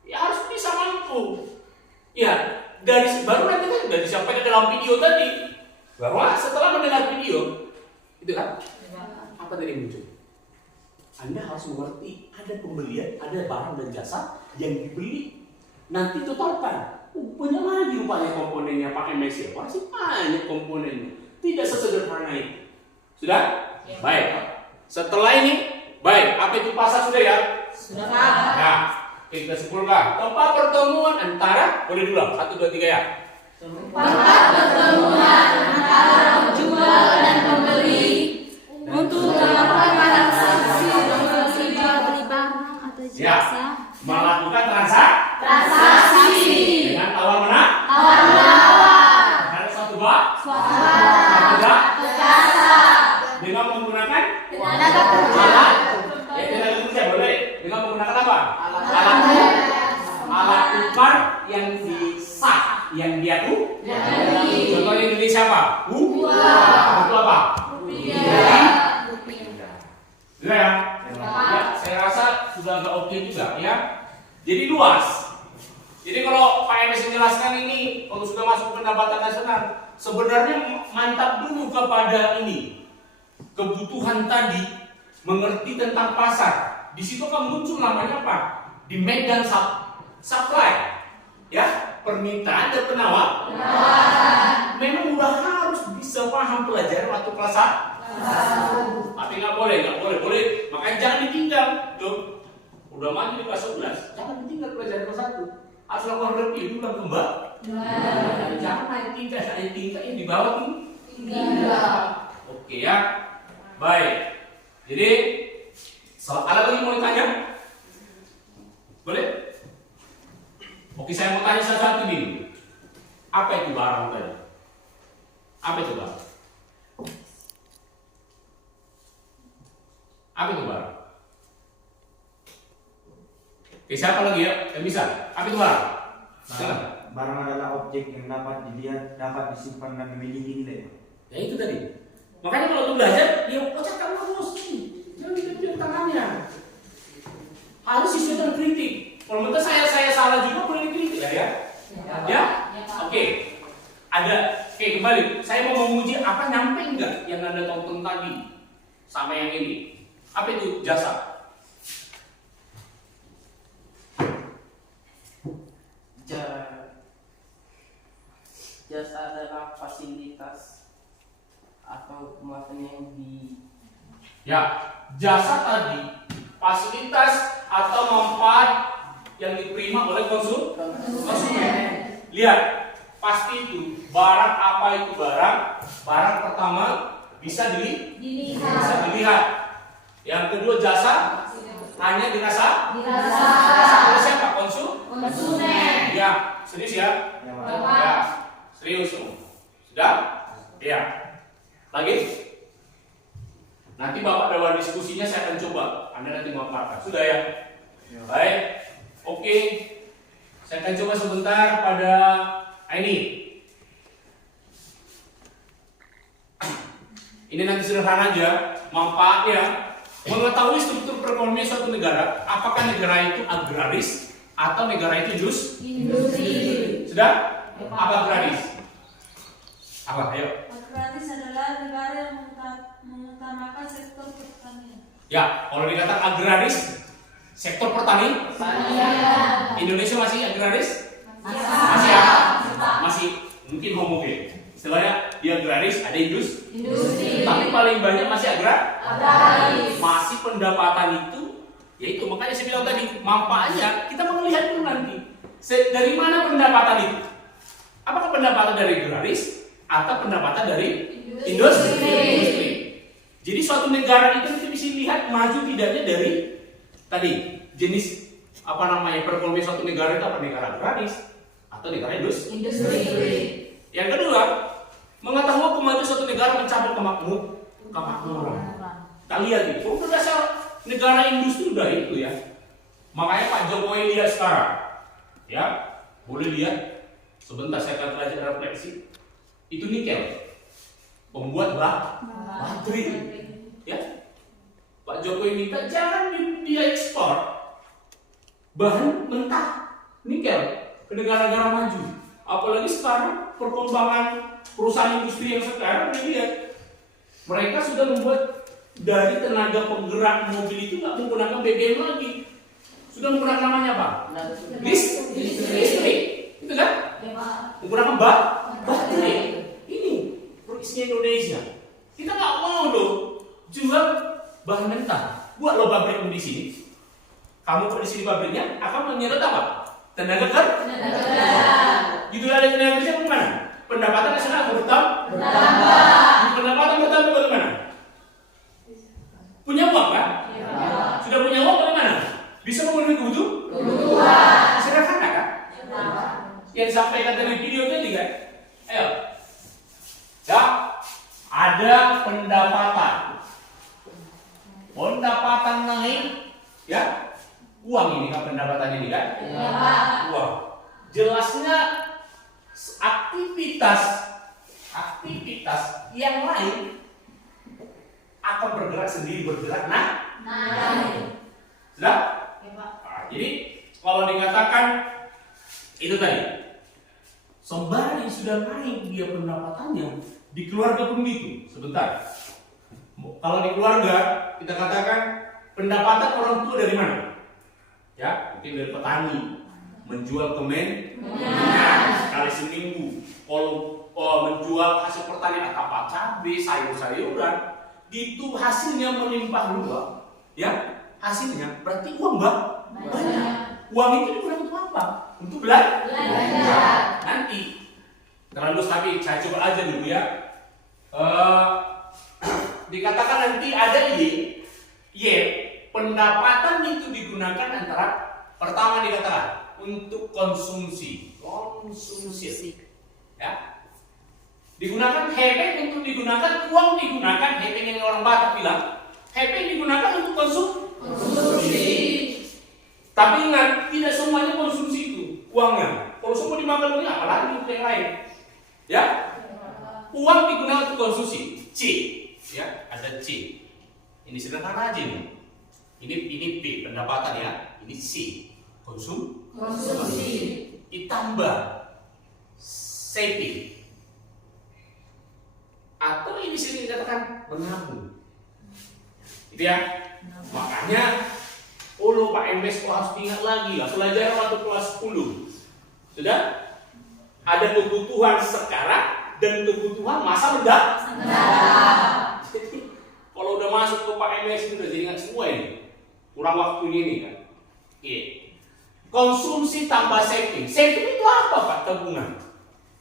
1. Ya harus bisa mampu. Ya, dari baru nanti kan sudah disampaikan dalam video tadi. Bahwa setelah mendengar video, itu kan? Apa tadi yang muncul? Anda harus mengerti ada pembelian, ada barang dan jasa yang dibeli. Nanti totalkan. Banyak lagi rupanya komponennya pakai mesin. Masih banyak komponennya. Tidak sesederhana itu. Sudah? Baik. Setelah ini, baik. Apa itu pasar sudah ya? Nah, kita simpulkan. Tempat pertemuan antara, boleh diulang, 1, 2, 3 ya. Penjual dan pembeli untuk melakukan transaksi jual beli barang atau Ya, jasa. melakukan Transaksi dengan tawar menang. Ada suatu bak, jasa dengan menggunakan alat. Ya, tenaga kerja boleh. Dengan menggunakan apa? Alat tukar yang disah, yang diaku. Contohnya Indonesia apa? Itu apa? Sudah ya? Ya, saya rasa sudah agak oke juga ya. Jadi luas. Jadi kalau Pak MS menjelaskan ini, kalau sudah masuk pendapatan nasional, sebenarnya mantap dulu kepada ini kebutuhan tadi, mengerti tentang pasar. Di situ kan muncul namanya apa? Demand dan supply. Ya, permintaan dan penawaran. Memang udah harus bisa paham pelajaran waktu kelas 1. Tapi nggak boleh. Makanya jangan ditinggal. Tuh, udah maju di kelas 11, jangan ditinggal pelajaran kelas 1. Harus lakukan review dulu kembali. Jangan naik tingkat yang di bawah ini. Oke ya. Baik. Jadi, ada lagi mau ditanya? Boleh? Oke, saya mau tanya satu nih. Apa itu barang tadi? Apa itu barang? Apa itu barang? Oke, siapa lagi ya? Yang bisa? Apa itu barang? Silakan. Barang adalah objek yang dapat dilihat, dapat disimpan dan memiliki nilai. Ya itu tadi. Makanya kalau lu belajar, ya kocakkan terus. Jangan diam tangannya. Harus sesuai dengan kritik. Kalau menurut saya salah juga boleh dikritik ya. Ya? Oke. Oke, kembali. Saya mau menguji apa nyampe enggak yang Anda tonton tadi sama yang ini. Apa itu jasa? Jasa adalah fasilitas atau muatan yang Ya, jasa tadi fasilitas atau manfaat yang diterima oleh konsumen. Lihat, pasti itu barang. Apa itu barang? Barang pertama bisa dilihat. Yang kedua jasa hanya dirasa oleh siapa? Konsumen. Ya, serius ya? Ya, serius. Sudah? Ya. Lagi? Nanti Bapak dalam diskusinya saya akan coba. Anda nanti memaparkan. Sudah ya? Baik. Oke. Saya akan coba sebentar pada ini. Ini nanti sederhana aja. Manfaatnya mengetahui struktur perekonomian suatu negara. Apakah negara itu agraris atau negara itu industri? Sudah? Apa agraris? Apa? Ayo. Agraris adalah negara yang mengutamakan sektor pertanian. Ya, kalau dikatakan agraris, sektor pertanian. Indonesia masih agraris? Masih ya? Masih mungkin homogen. Istilahnya dia agraris, ada industri. Tapi paling banyak masih agraris. Masih pendapatan itu, yaitu makanya saya bilang tadi manfaatnya kita mau lihat dulu nanti. Dari mana pendapatan itu? Apakah pendapatan dari agraris atau pendapatan dari industri? Jadi suatu negara itu kita bisa lihat maju tidaknya dari tadi jenis perekonomian suatu negara itu apa, negara agraris atau negara industri. Yang kedua, mengetahui kemajuan suatu negara mencapai kemakmuran. Kita lihat itu, berdasar negara industri udah itu ya. Makanya Pak Jokowi lihat sekarang, ya boleh lihat. Sebentar saya akan belajar refleksi. Itu nikel, pembuat baterai. Ya, Pak Jokowi minta jangan dia ekspor bahan mentah nikel ke negara-negara maju. Apalagi sekarang perkembangan perusahaan industri yang sekarang dilihat, mereka sudah membuat dari tenaga penggerak mobil itu nggak menggunakan BBM lagi, sudah menggunakan namanya apa? Listrik, itu kan? Menggunakan baterai. Ini produknya Indonesia. Kita nggak mau loh jual bahan mentah. Buat lo pabrik di sini. kamu di sini pabriknya akan menyerap apa? Tenaga kerja. Gitu ada tenaga kerja bagaimana? Pendapatan nasional akan bertambah. Pendapatan bertambah bagaimana? Punya uang kan? Sudah punya uang bagaimana? Bisa memenuhi kebutuhan. Sederhana kan? Yang disampaikan dari video tadi kan? Ayo. Ya, ada pendapatan. Pendapatan naik, ya. Uang ini kan pendapatan ini kan? Uang. Jelasnya aktivitas yang lain akan bergerak sendiri, bergerak naik. Sudah? Nah, jadi kalau dikatakan itu tadi, sembari sudah naik dia pendapatannya, di keluarga pun gitu. Sebentar. Kalau di keluarga kita katakan pendapatan orang tua dari mana? Ya, mungkin dari petani, menjual kemen sekali seminggu. Kalau menjual hasil pertanian apa cabai, sayur-sayuran, itu hasilnya melimpah ruah. Ya, hasilnya berarti uang banyak. Uang itu digunakan untuk apa? Untuk belajar. Nanti terus tapi saya coba aja dulu ya. Dikatakan nanti ada Y, pendapatan itu digunakan antara pertama dikatakan untuk konsumsi, ya. Digunakan hepeng untuk digunakan, uang digunakan, hepeng yang orang Batak bilang, hepeng digunakan untuk konsumsi. Tapi ingat, tidak semuanya konsumsi itu uangnya. Kalau semua dimakan uangnya, apalagi untuk yang lain, ya. Uang digunakan untuk konsumsi, C, ya, ada C. Ini sederhana aja nih. Ini P, pendapatan ya. Ini C, konsumsi. Ditambah saving. Atau ini sini dikatakan menabung. Gitu ya. Makanya Pak MS harus ingat lagi lah, pelajaran waktu kelas 10. Sudah? Ada kebutuhan sekarang dan kebutuhan masa mendatang. Jadi kalau udah masuk ke Pak MS itu udah jadi ingat semua ini. Kurang waktu ini kan. Oke. Konsumsi tambah saving. Saving itu apa Pak? Tabungan.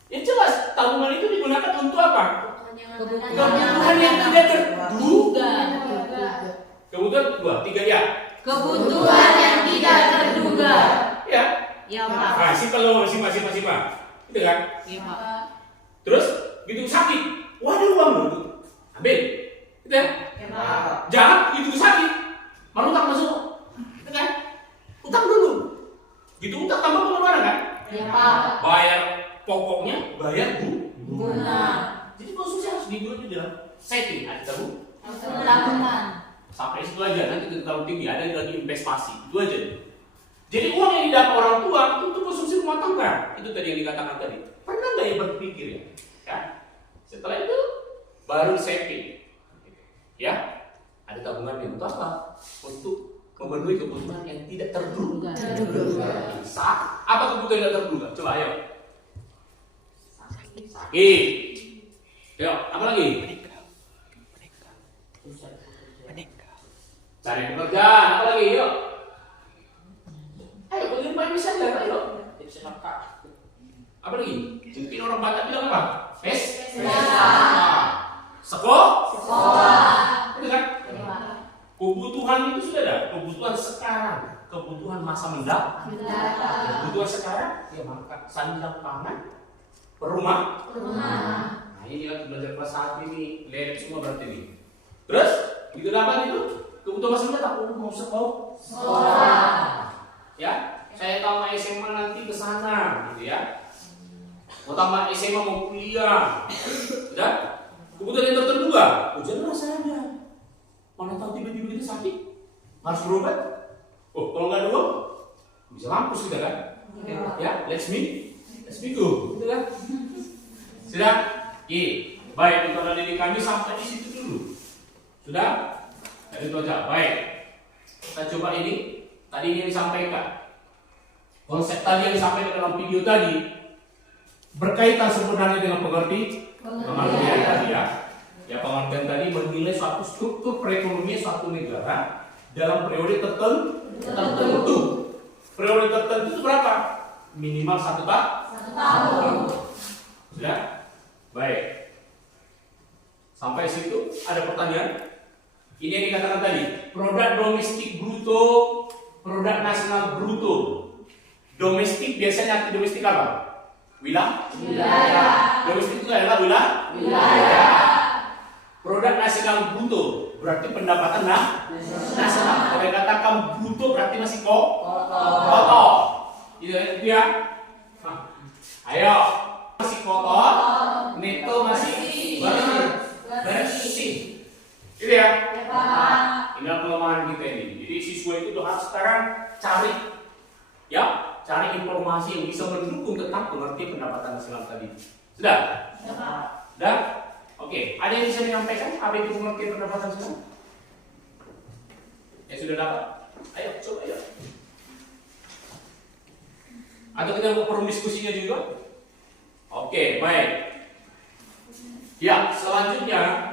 Ya jelas, tabungan itu digunakan untuk apa? Kebutuhan yang tidak terduga. Kebutuhan kedua, 3 ya. Kebutuhan yang tidak terduga. Ya. Ya Pak. Nah, simpan. Itu kan? Ya Pak. Terus gitu sakit. Wah, ada uang dulu. Ambil. Gitu ya. Ya Pak. Jangan gitu sakit. Malu utang masuk. Gitu kan? Utang dulu. Gitu utang tambah bagaimana kan? Ya Pak. Bayar pokoknya, bayar Bunga. Jadi konsumsi harus dibuat di dalam saving, ada Tabungan. sampai situ aja. Nanti kita terlalu tinggi, ada lagi investasi, itu aja. Jadi uang yang didapat orang tua untuk konsumsi rumah tangga, itu tadi yang dikatakan tadi. Pernah nggak ya berpikir ya? Setelah itu baru saving, ya. Ada tabungannya untuk apa? Untuk memenuhi kebutuhan yang tidak terduga. Apa kebutuhan yang tidak terduga? Coba ayo. Sakit. Yuk, apa lagi? Cari pekerjaan, apa lagi? Yuk. Ayo, bagaimana Pak bisa aja, ayo. Apa lagi? Mungkin orang Batak bilang apa? Sekolah. Itu kan? Kebutuhan itu sudah ada. Kebutuhan sekarang, kebutuhan masa mendatang. Kebutuhan sekarang, ya makan, sandang pangan, perumah. Nah, ini kita belajar kelas 1 ini, lihat semua berarti ini. Terus, begitu dapat itu, kebutuhan masa mendatang, mau sekolah. Ya, saya tamat SMA nanti ke sana, gitu ya. Mau tamat SMA mau kuliah, sudah. Kebutuhan yang terduga, jelas saja. Mana tahu tiba-tiba kita sakit, harus berobat. Oh, kalau nggak ada uang, bisa mampus kita kan? Ya, let's me go, gitu kan? Sudah? Baik, untuk adik kami sampai di situ dulu. Sudah? Jadi itu aja. Baik. Kita coba ini. Tadi yang disampaikan. Konsep tadi yang disampaikan dalam video tadi berkaitan sebenarnya dengan pengertian tadi ya. Ya, pengertian tadi menilai suatu struktur perekonomian suatu negara dalam periode tertentu. Periode tertentu itu berapa? Minimal 1 tahun. Sudah? Baik. Sampai situ ada pertanyaan? Ini yang dikatakan tadi, produk domestik bruto, produk nasional bruto. Domestik biasanya arti domestik apa? Wilayah. Domestik itu adalah wilayah. Produk nasional bruto berarti pendapatan nasional. Kalau katakan bruto berarti masih kotor. Itu ya. Ayo, masih kotor, neto masih bersih. Gitu ya. Inilah kelemahan kita ini. Jadi siswa itu harus sekarang cari informasi yang bisa mendukung tentang pengertian pendapatan nasional tadi. Sudah? Sudah? Oke. Ada yang bisa menyampaikan apa itu pengertian pendapatan nasional? Ya sudah dapat? Ayo, coba ya. Atau kita mau forum diskusinya juga? Oke, baik. Ya, selanjutnya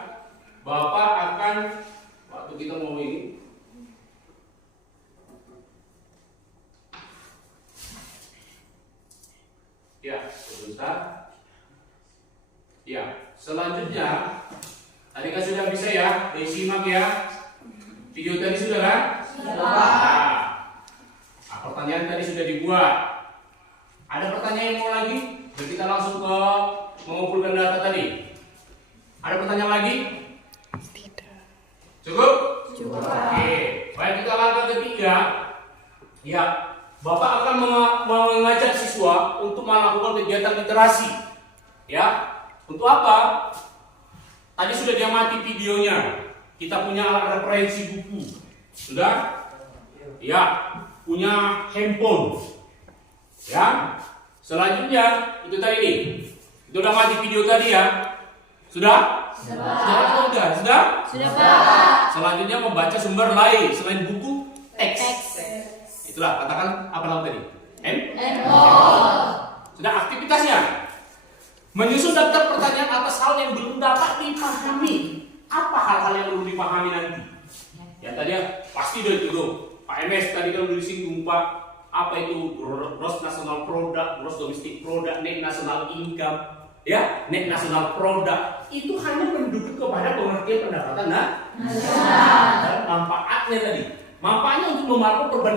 Bapak akan waktu kita mau ini ya, sebentar. Ya, selanjutnya tadi kan sudah bisa ya, disimak ya. Video tadi sudah kan? Sudah. Nah, pertanyaan tadi sudah dibuat. Ada pertanyaan yang mau lagi? Dan kita langsung ke mengumpulkan data tadi. Ada pertanyaan lagi? Cukup? Cukup. Oke. Baik, kita langkah ketiga. Ya, Bapak akan mengajak siswa untuk melakukan kegiatan literasi. Ya, untuk apa? Tadi sudah diamati videonya. Kita punya alat referensi buku. Sudah? Ya, punya handphone. Ya. Selanjutnya itu tadi nih. Itu udah mati video tadi ya. Sudah? Sudah? Sudah. Selanjutnya membaca sumber lain selain buku teks. Itulah katakan apa namanya tadi? Sudah aktivitasnya. Menyusun daftar pertanyaan atas hal yang belum dapat dipahami. Apa hal-hal yang belum dipahami nanti? Ya tadi ya pasti udah itu tuh. Pak MS tadi kan udah disinggung Pak. Apa itu gross national product, gross domestic product, net national income, ya, net national product itu hanya mendukung kepada pengertian pendapatan dan manfaatnya tadi. Manfaatnya untuk melakukan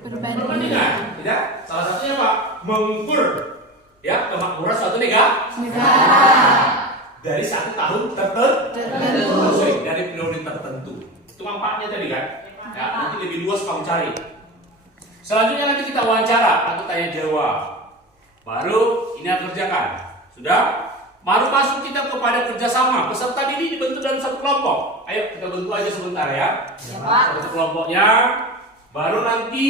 perbandingan, tidak? Salah satunya apa? Mengukur ya kemakmuran suatu negara dari 1 tahun tertentu, dari periode tertentu. Itu manfaatnya tadi kan? Ya, nanti lebih luas kamu cari. Selanjutnya nanti kita wawancara atau tanya jawab. Baru ini akan kerjakan. Sudah? Baru masuk kita kepada kerjasama. Peserta didik dibentuk dalam satu kelompok. Ayo kita bentuk aja sebentar ya. Satu kelompoknya. Baru nanti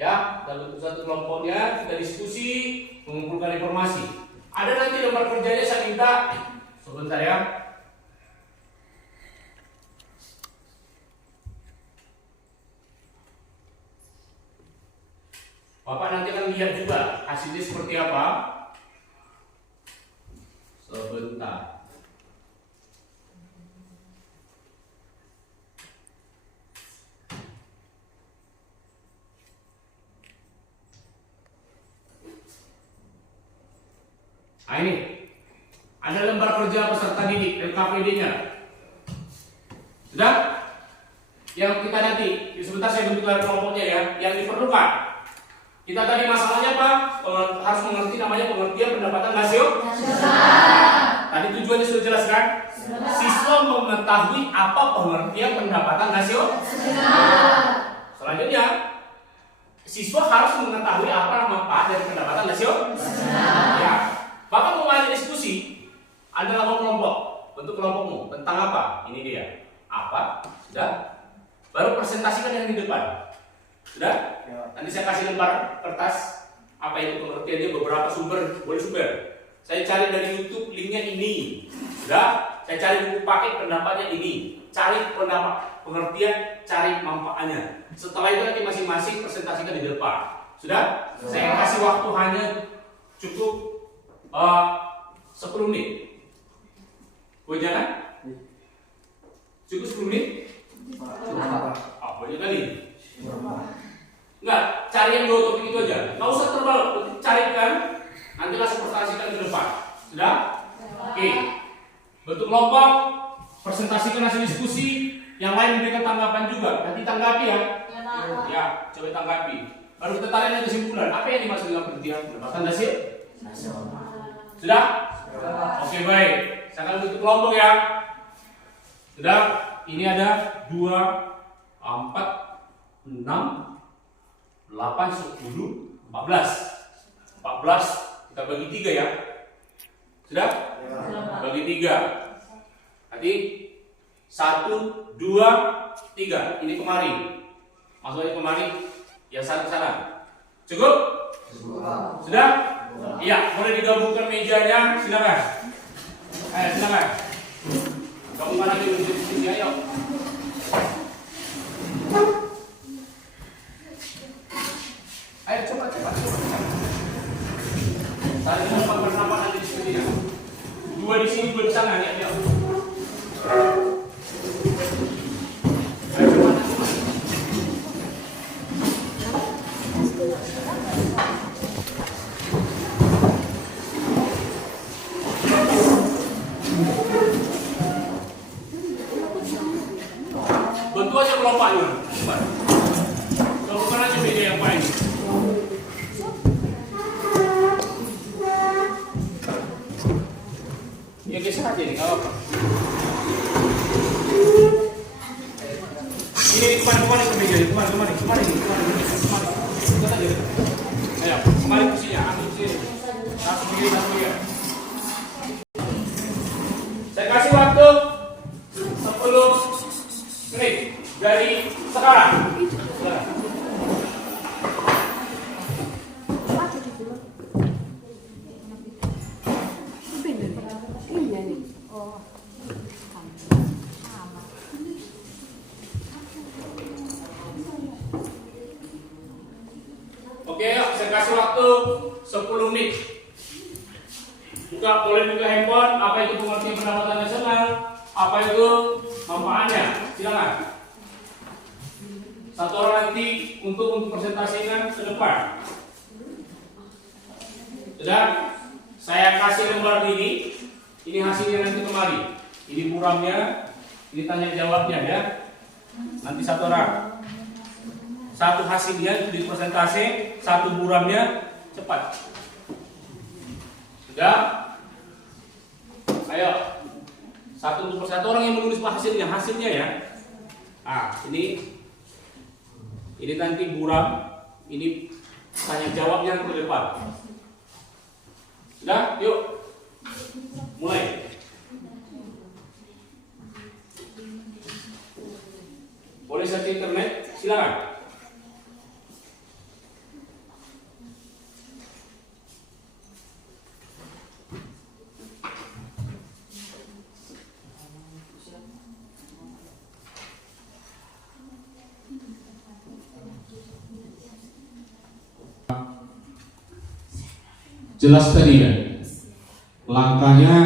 ya, kita bentuk satu kelompoknya. Kita diskusi, mengumpulkan informasi. Ada nanti lembar kerjanya saya minta sebentar ya. Bapak nanti akan lihat juga hasilnya seperti apa. Sebentar. Nah ini ada lembar kerja peserta didik LKPD-nya. Sudah? Yang kita nanti sebentar saya bentuk kelompoknya ya. Yang diperlukan. Kita tadi masalahnya apa? Harus mengerti namanya pengertian pendapatan nasional. Tadi tujuannya sudah jelas kan? Siswa mengetahui apa pengertian pendapatan nasional. Selanjutnya, siswa harus mengetahui apa manfaat dari pendapatan nasional. Ya, Bapak mau ngajak diskusi, ada 8 kelompok. Bentuk kelompokmu tentang apa? Ini dia. Apa? Sudah? Baru presentasikan yang di depan. Sudah? Nanti saya kasih lembar kertas. Apa itu pengertiannya, beberapa sumber, boleh sumber. Saya cari dari YouTube linknya ini. Sudah? Saya cari buku paket pendapatnya ini. Cari pengertian, cari manfaatnya. Setelah itu nanti masing-masing presentasikan di depan. Sudah? Saya kasih waktu hanya cukup 10 menit. Boleh jangan? Cukup 10 menit? Apa aja kali? Enggak, cari yang dua topik itu aja. Nggak usah terbal, carikan. Nanti langsung presentasikan ke depan. Sudah? Oke. Bentuk kelompok, presentasikan hasil diskusi. Yang lain memberikan tanggapan juga. Nanti tanggapi ya. Ya, coba tanggapi. Baru kita tarik kesimpulan. Apa yang dimaksud dengan penelitian? Pendapatan hasil? Sudah? Oke, baik. Saya akan bentuk kelompok ya. Sudah? Ini ada 2, 4, 6, 8, 10, 14. 14 kita bagi 3 ya. Sudah? Bagi 3. Nanti 1, 2, 3. Ini kemari. Masuknya kemari. Yang sana ke sana. Cukup? Sudah? Iya, boleh digabungkan mejanya. Silakan. Ayo, silakan. Gabungkan aja dulu diskusi, ayo. Ayo cepat. Tadi kita bersama nanti diskusinya. 2 di sini, 2 di sana, ya. Ayo cepat. Bentuk aja kelompoknya. Cepat. Gabungkan aja media yang lain. Ya geser aja nih, nggak apa-apa. Ini kemari ke meja, kemari. Dekat aja. Ayo, kemari ke sini, ambil sini. Langsung begini. Saya kasih waktu 10 menit dari sekarang. Oke, saya kasih waktu 10 menit. Boleh buka handphone. Apa itu pengertian pendapatan nasional? Apa itu manfaatnya? Silakan. Satu orang nanti untuk presentasikan ke depan. Sudah? Saya kasih lembar ini. Ini hasilnya nanti kemari. Ini buramnya. Ini tanya jawabnya ya. Nanti satu orang. Satu hasilnya di presentasi, satu buramnya cepat. Sudah? Ayo. Satu orang yang menulis hasilnya ya. Ini nanti buram, ini tanya jawabnya ke depan. Sudah? Yuk. Mulai. Boleh search internet? Silakan. Jelas tadi ya, langkahnya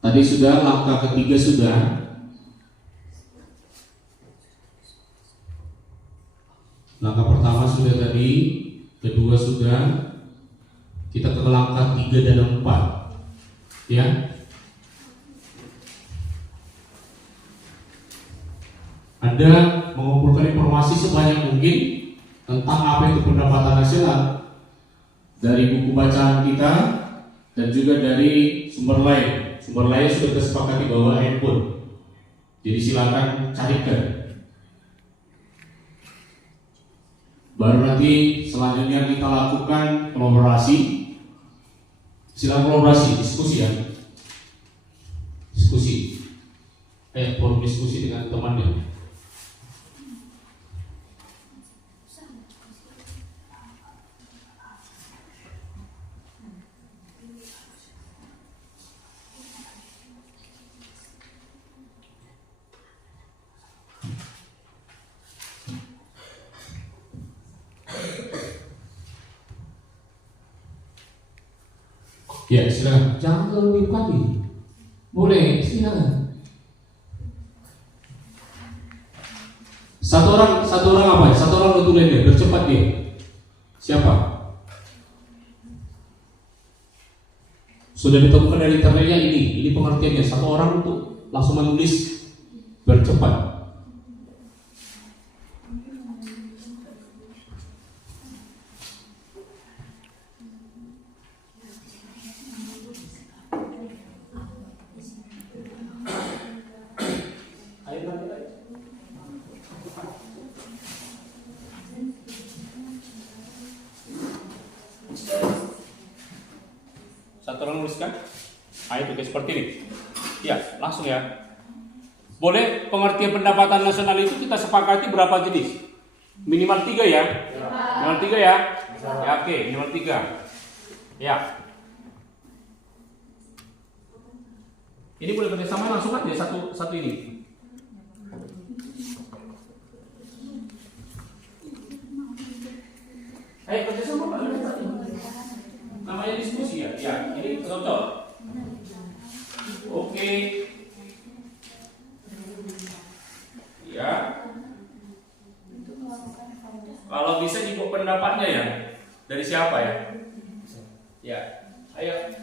tadi sudah, langkah ketiga sudah, langkah pertama sudah tadi, kedua sudah, kita ke langkah 3 dan 4 ya. Anda mengumpulkan informasi sebanyak mungkin tentang apa itu pendapatan nasional dari buku bacaan kita dan juga dari sumber lain. Sumber lain sudah kesepakati bahwa handphone. Jadi silakan carikan. Baru nanti selanjutnya kita lakukan kolaborasi. Silakan kolaborasi, diskusi ya. Diskusi. Forum diskusi dengan temannya. Ya, silakan. Jangan terlalu kami. Boleh, silakan. Satu orang apa? Satu orang betulan dia, bercepat dia. Siapa? Sudah ditemukan dari internetnya ini pengertiannya. Satu orang untuk langsung menulis bercepat. Satu orang nuliskan. Ayo tugas seperti ini. Ya, langsung ya. Boleh pengertian pendapatan nasional itu kita sepakati berapa jenis? Minimal 3 ya. Minimal 3 ya. Ya, oke, minimal 3. Ya. Ini boleh kerjasama langsung aja satu ini. Ayo kerjasama Pak. Namanya diskusi ya. Ya, ini contoh. Oke. Ya. Kalau bisa dibuat pendapatnya ya. Dari siapa ya? Ya. Ayo.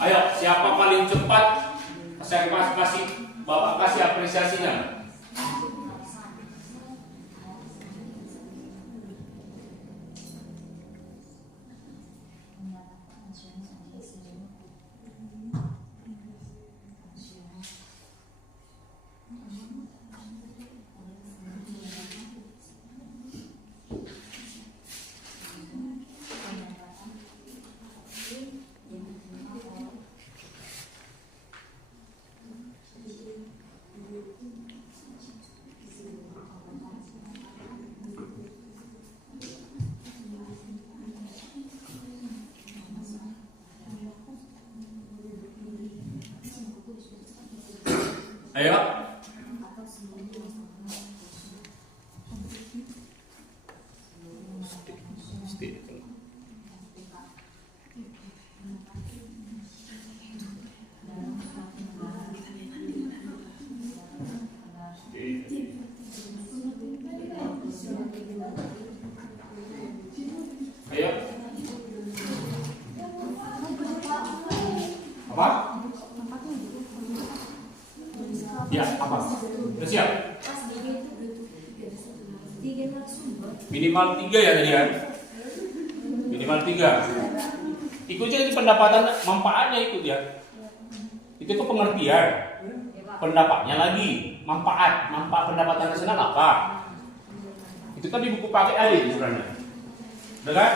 Ayo, siapa paling cepat? Saya kasih Bapak kasih apresiasinya. Ayo. Ayo. Apa? Ya, apa? Sudah siap? Minimal 3 ya tadi ya? Minimal 3. Ikut jadi pendapatan manfaatnya ikut ya. Itu tuh pengertian. Pendapatnya lagi, manfaat pendapatan nasional apa? Itu kan di buku pakai aja itu sebenarnya. Udah kan?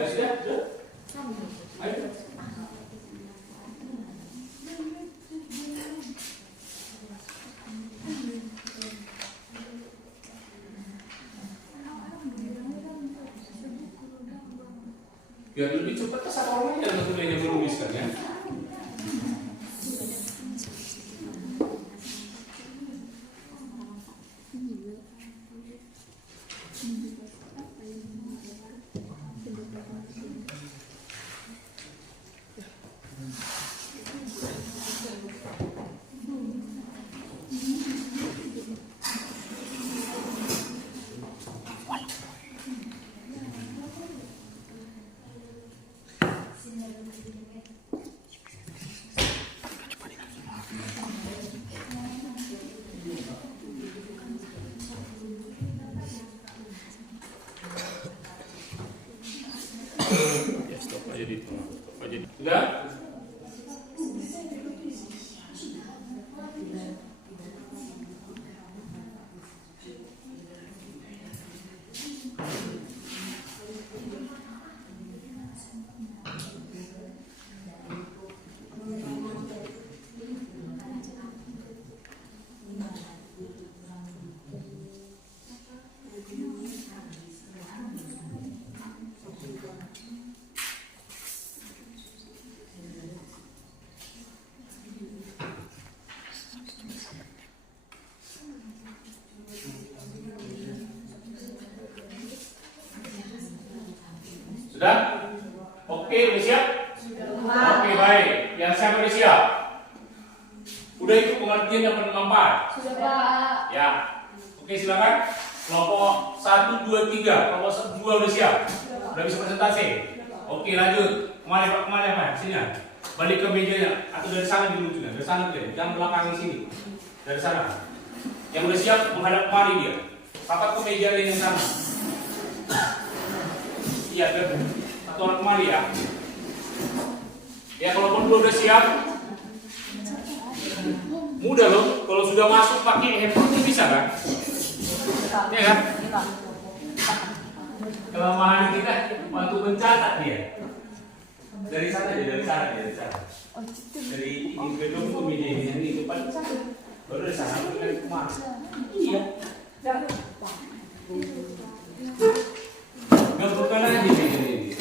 Sudah? Ayo. Biar lebih cepat ke satu orang yang tentunya menuliskan ya. Ya, stop aja di tengah. Sudah? Sudah? Oke, udah siap? Oke, baik. Yang siapa udah siap? Udah ikut pengertian yang bermanfaat? Sudah Pak. Ya. Oke, silakan. Kelompok 1, 2, 3. Kelompok 2 udah siap? Udah bisa presentasi? Oke, lanjut. Kemana Pak? Sini ya. Balik ke mejanya. Atau dari sana dulu juga. Dari sana dulu. Jangan belakang sini. Dari sana. Yang udah siap menghadap kemari dia. Papat ke meja lain yang sana. Iya, satu orang kemari ya. Ya, kalau dua udah siap. Mudah loh. Kalau sudah masuk pakai handphone itu bisa kan? Ya kan? Kelemahan kita waktu mencatat dia. Dari sana. Dari gedung ke meja ini depan baru dari sana dari kemana? Iya. Gabungkan aja di sini.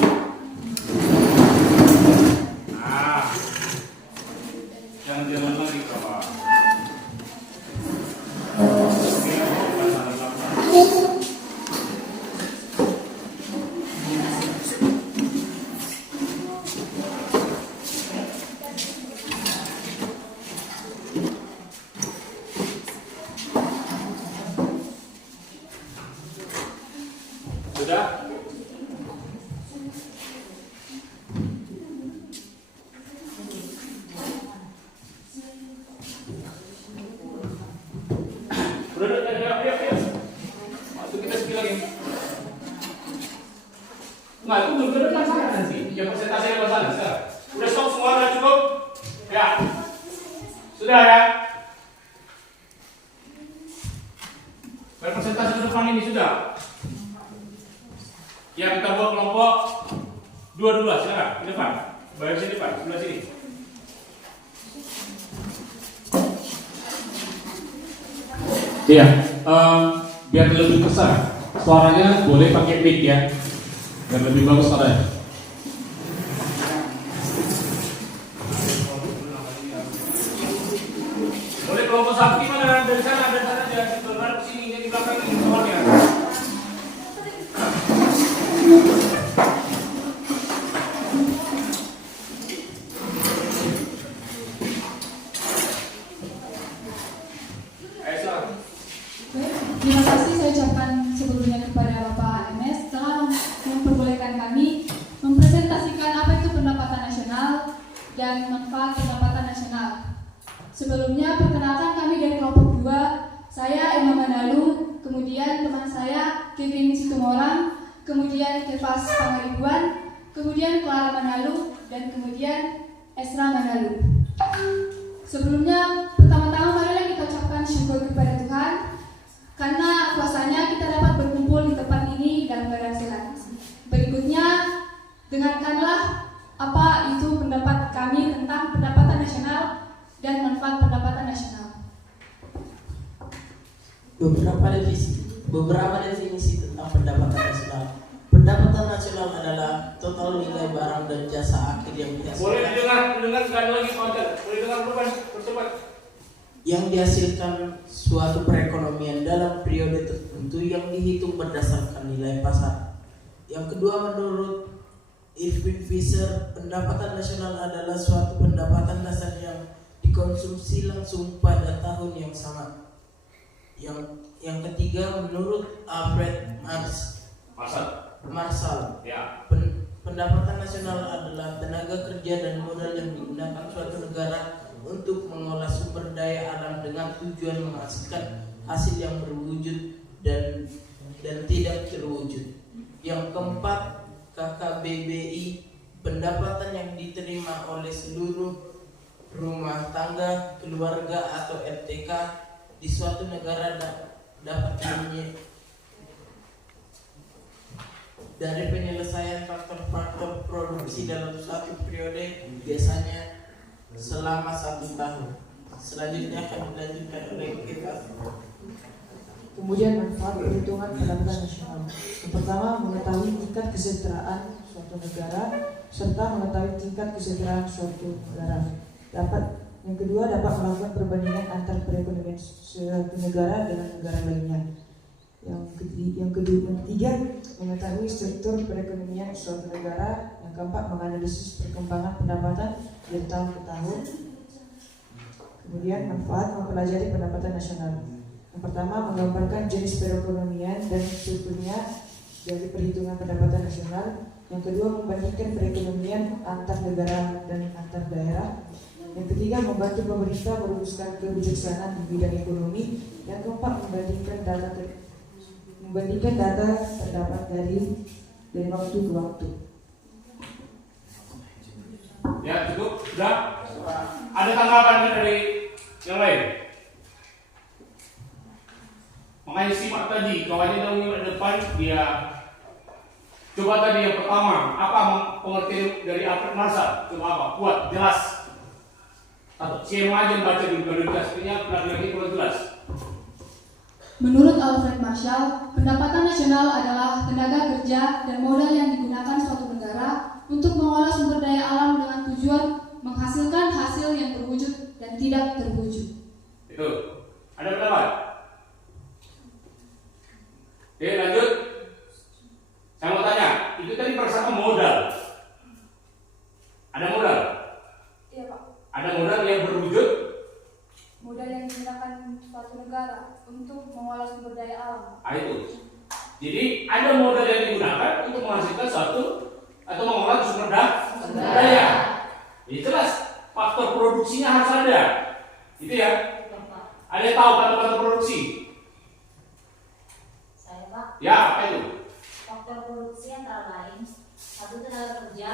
Nah, jangan lagi Bapak. Sudah? Ayo. Waktu kita sekali lagi. Nggak, itu belum ada masalah nanti. Ya presentasi ada masalah sekarang. Udah stop semua, udah cukup? Ya. Sudah ya? Presentasi ke depan ini sudah? Ya, kita buat kelompok 2 dulu, silakan di depan. Bayar sini depan, sebelah sini. Iya, biar lebih besar, suaranya boleh pakai mic ya, biar lebih bagus suaranya. Boleh kelompok sakti mana dari sana jangan sebelah sini, ini di belakang ini soalnya. Terima kasih saya ucapkan sebelumnya kepada Bapak MS telah memperbolehkan kami mempresentasikan apa itu pendapatan nasional dan manfaat pendapatan nasional. Sebelumnya perkenalkan kami dari kelompok 2, saya Emma Manalu, kemudian teman saya Kevin Situmorang, kemudian Kevas Pangaribuan, kemudian Clara Manalu, dan kemudian Esra Manalu. Sebelumnya, pertama-tama marilah kita ucapkan syukur kepada Tuhan karena kuasanya kita dapat berkumpul di tempat ini dalam keadaan sehat. Berikutnya, dengarkanlah apa itu pendapat kami tentang pendapatan nasional dan manfaat pendapatan nasional. Beberapa definisi tentang pendapatan nasional. Pendapatan nasional adalah total nilai barang dan jasa akhir yang dihasilkan. Boleh didengar sekali lagi konten. Boleh dengar dulu kan, percepat. Yang dihasilkan suatu perekonomian dalam periode tertentu yang dihitung berdasarkan nilai pasar. Yang kedua, menurut Irving Fisher, pendapatan nasional adalah suatu pendapatan dasar yang dikonsumsi langsung pada tahun yang sama. Yang ketiga, menurut Alfred Marshall, ya. Pendapatan nasional adalah tenaga kerja dan modal yang digunakan suatu negara untuk mengolah sumber daya alam dengan tujuan menghasilkan hasil yang berwujud dan tidak terwujud. Yang keempat, KKBBI, pendapatan yang diterima oleh seluruh rumah tangga, keluarga atau RTK di suatu negara dapat dari penyelesaian faktor-faktor produksi dalam suatu periode, biasanya selama 1 tahun. Selanjutnya akan dilanjutkan oleh kita. Kemudian manfaat perhitungan pendapatan nasional. Yang pertama, mengetahui tingkat kesejahteraan suatu negara serta mengetahui tingkat kesejahteraan suatu negara. Yang kedua, dapat melakukan perbandingan antar perekonomian suatu negara dengan negara lainnya. Yang ketiga, mengetahui struktur perekonomian suatu negara. Yang keempat, menganalisis perkembangan pendapatan dari tahun ke tahun. Kemudian manfaat mempelajari pendapatan nasional. Yang pertama, menggambarkan jenis perekonomian dan strukturnya dari perhitungan pendapatan nasional. Yang kedua, membandingkan perekonomian antar negara dan antar daerah. Yang ketiga, membantu pemerintah merumuskan kebijaksanaan di bidang ekonomi. Yang keempat, membandingkan data terdapat dari waktu ke waktu. Ya, cukup. Sudah? Ada tanggapan dari yang lain? Makanya simak tadi, kawannya dahulu depan dia coba tadi yang pertama, apa pengertian dari Alfred Marshall? Coba apa? Kuat, jelas. Atau siapa aja baca dulu, kalau dikasihnya lagi kurang jelas. Menurut Alfred Marshall, pendapatan nasional adalah tenaga kerja dan modal yang digunakan suatu negara untuk mengolah sumber daya alam dengan tujuan menghasilkan hasil yang terwujud dan tidak terwujud. Itu. Ada pendapat? Oke, lanjut. Saya mau tanya, itu tadi perasaan modal. Ada modal? Iya Pak. Ada modal yang berwujud? Modal yang digunakan suatu negara untuk mengolah sumber daya alam. Itu. Jadi ada modal yang digunakan untuk menghasilkan suatu atau mengolah sumber daya. Jadi jelas faktor produksinya harus ada. Itu ya. Ada yang tahu kata-kata produksi? Saya Pak. Ya, apa itu? Faktor produksi antara lain 1 tenaga kerja,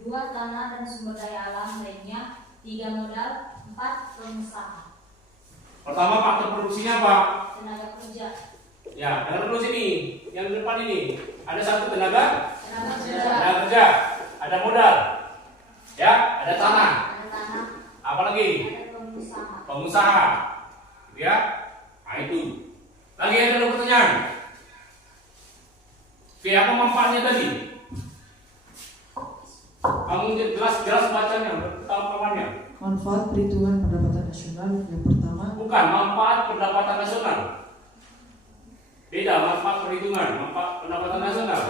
2 tanah dan sumber daya alam lainnya, 3 modal, 4 pengusaha. Pertama faktor produksinya apa? Tenaga kerja. Ya, dengar dulu sini, yang di depan ini ada 1 tenaga kerja, ada modal, ya, ada tanah, apa lagi? Ada Pengusaha, ya, nah itu. Lagi ada pertanyaan. Oke, apa manfaatnya tadi? Kamu jelas bacanya, tahu kawannya. Manfaat perhitungan pendapatan nasional yang pertama. Bukan, manfaat pendapatan nasional. Beda, manfaat perhitungan, manfaat pendapatan nasional.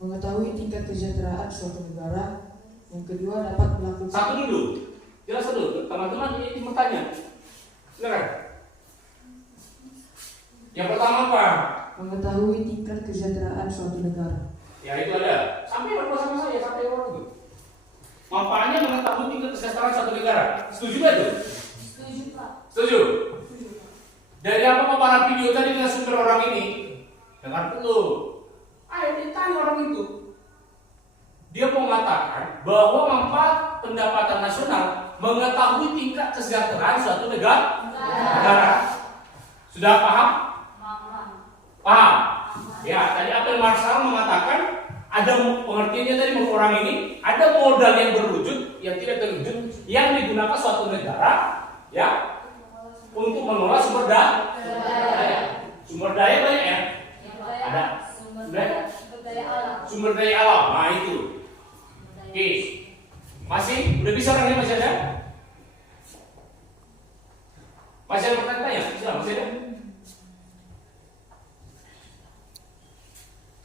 Mengetahui tingkat kesejahteraan suatu negara. Yang kedua, dapat melakukan. Satu dulu, jelas dulu, teman-teman ini bertanya. Silakan. Yang pertama apa? Mengetahui tingkat kesejahteraan suatu negara. Ya itu ada. Sampai berdua sama saya, sampai orang itu. Manfaatnya mengetahui tingkat kesejahteraan suatu negara. Setuju gak tuh? Setuju Pak. Setuju. Dari apa paparan video tadi dengan sumber orang ini? Dengar dulu. Ayo ditanya orang itu. Dia mengatakan bahwa manfaat pendapatan nasional mengetahui tingkat kesejahteraan suatu negara. Sudah paham? Paham? Ya, tadi Alfred Marshall mengatakan ada pengertiannya dari orang ini, ada modal yang berwujud, yang tidak terwujud, yang digunakan suatu negara, ya, untuk mengolah sumber daya. Sumber daya banyak ya. Ada sumber daya alam. Nah itu. Oke. Masih? Udah bisa orangnya masih ada? Masih ada pertanyaan? Bisa, masih ada?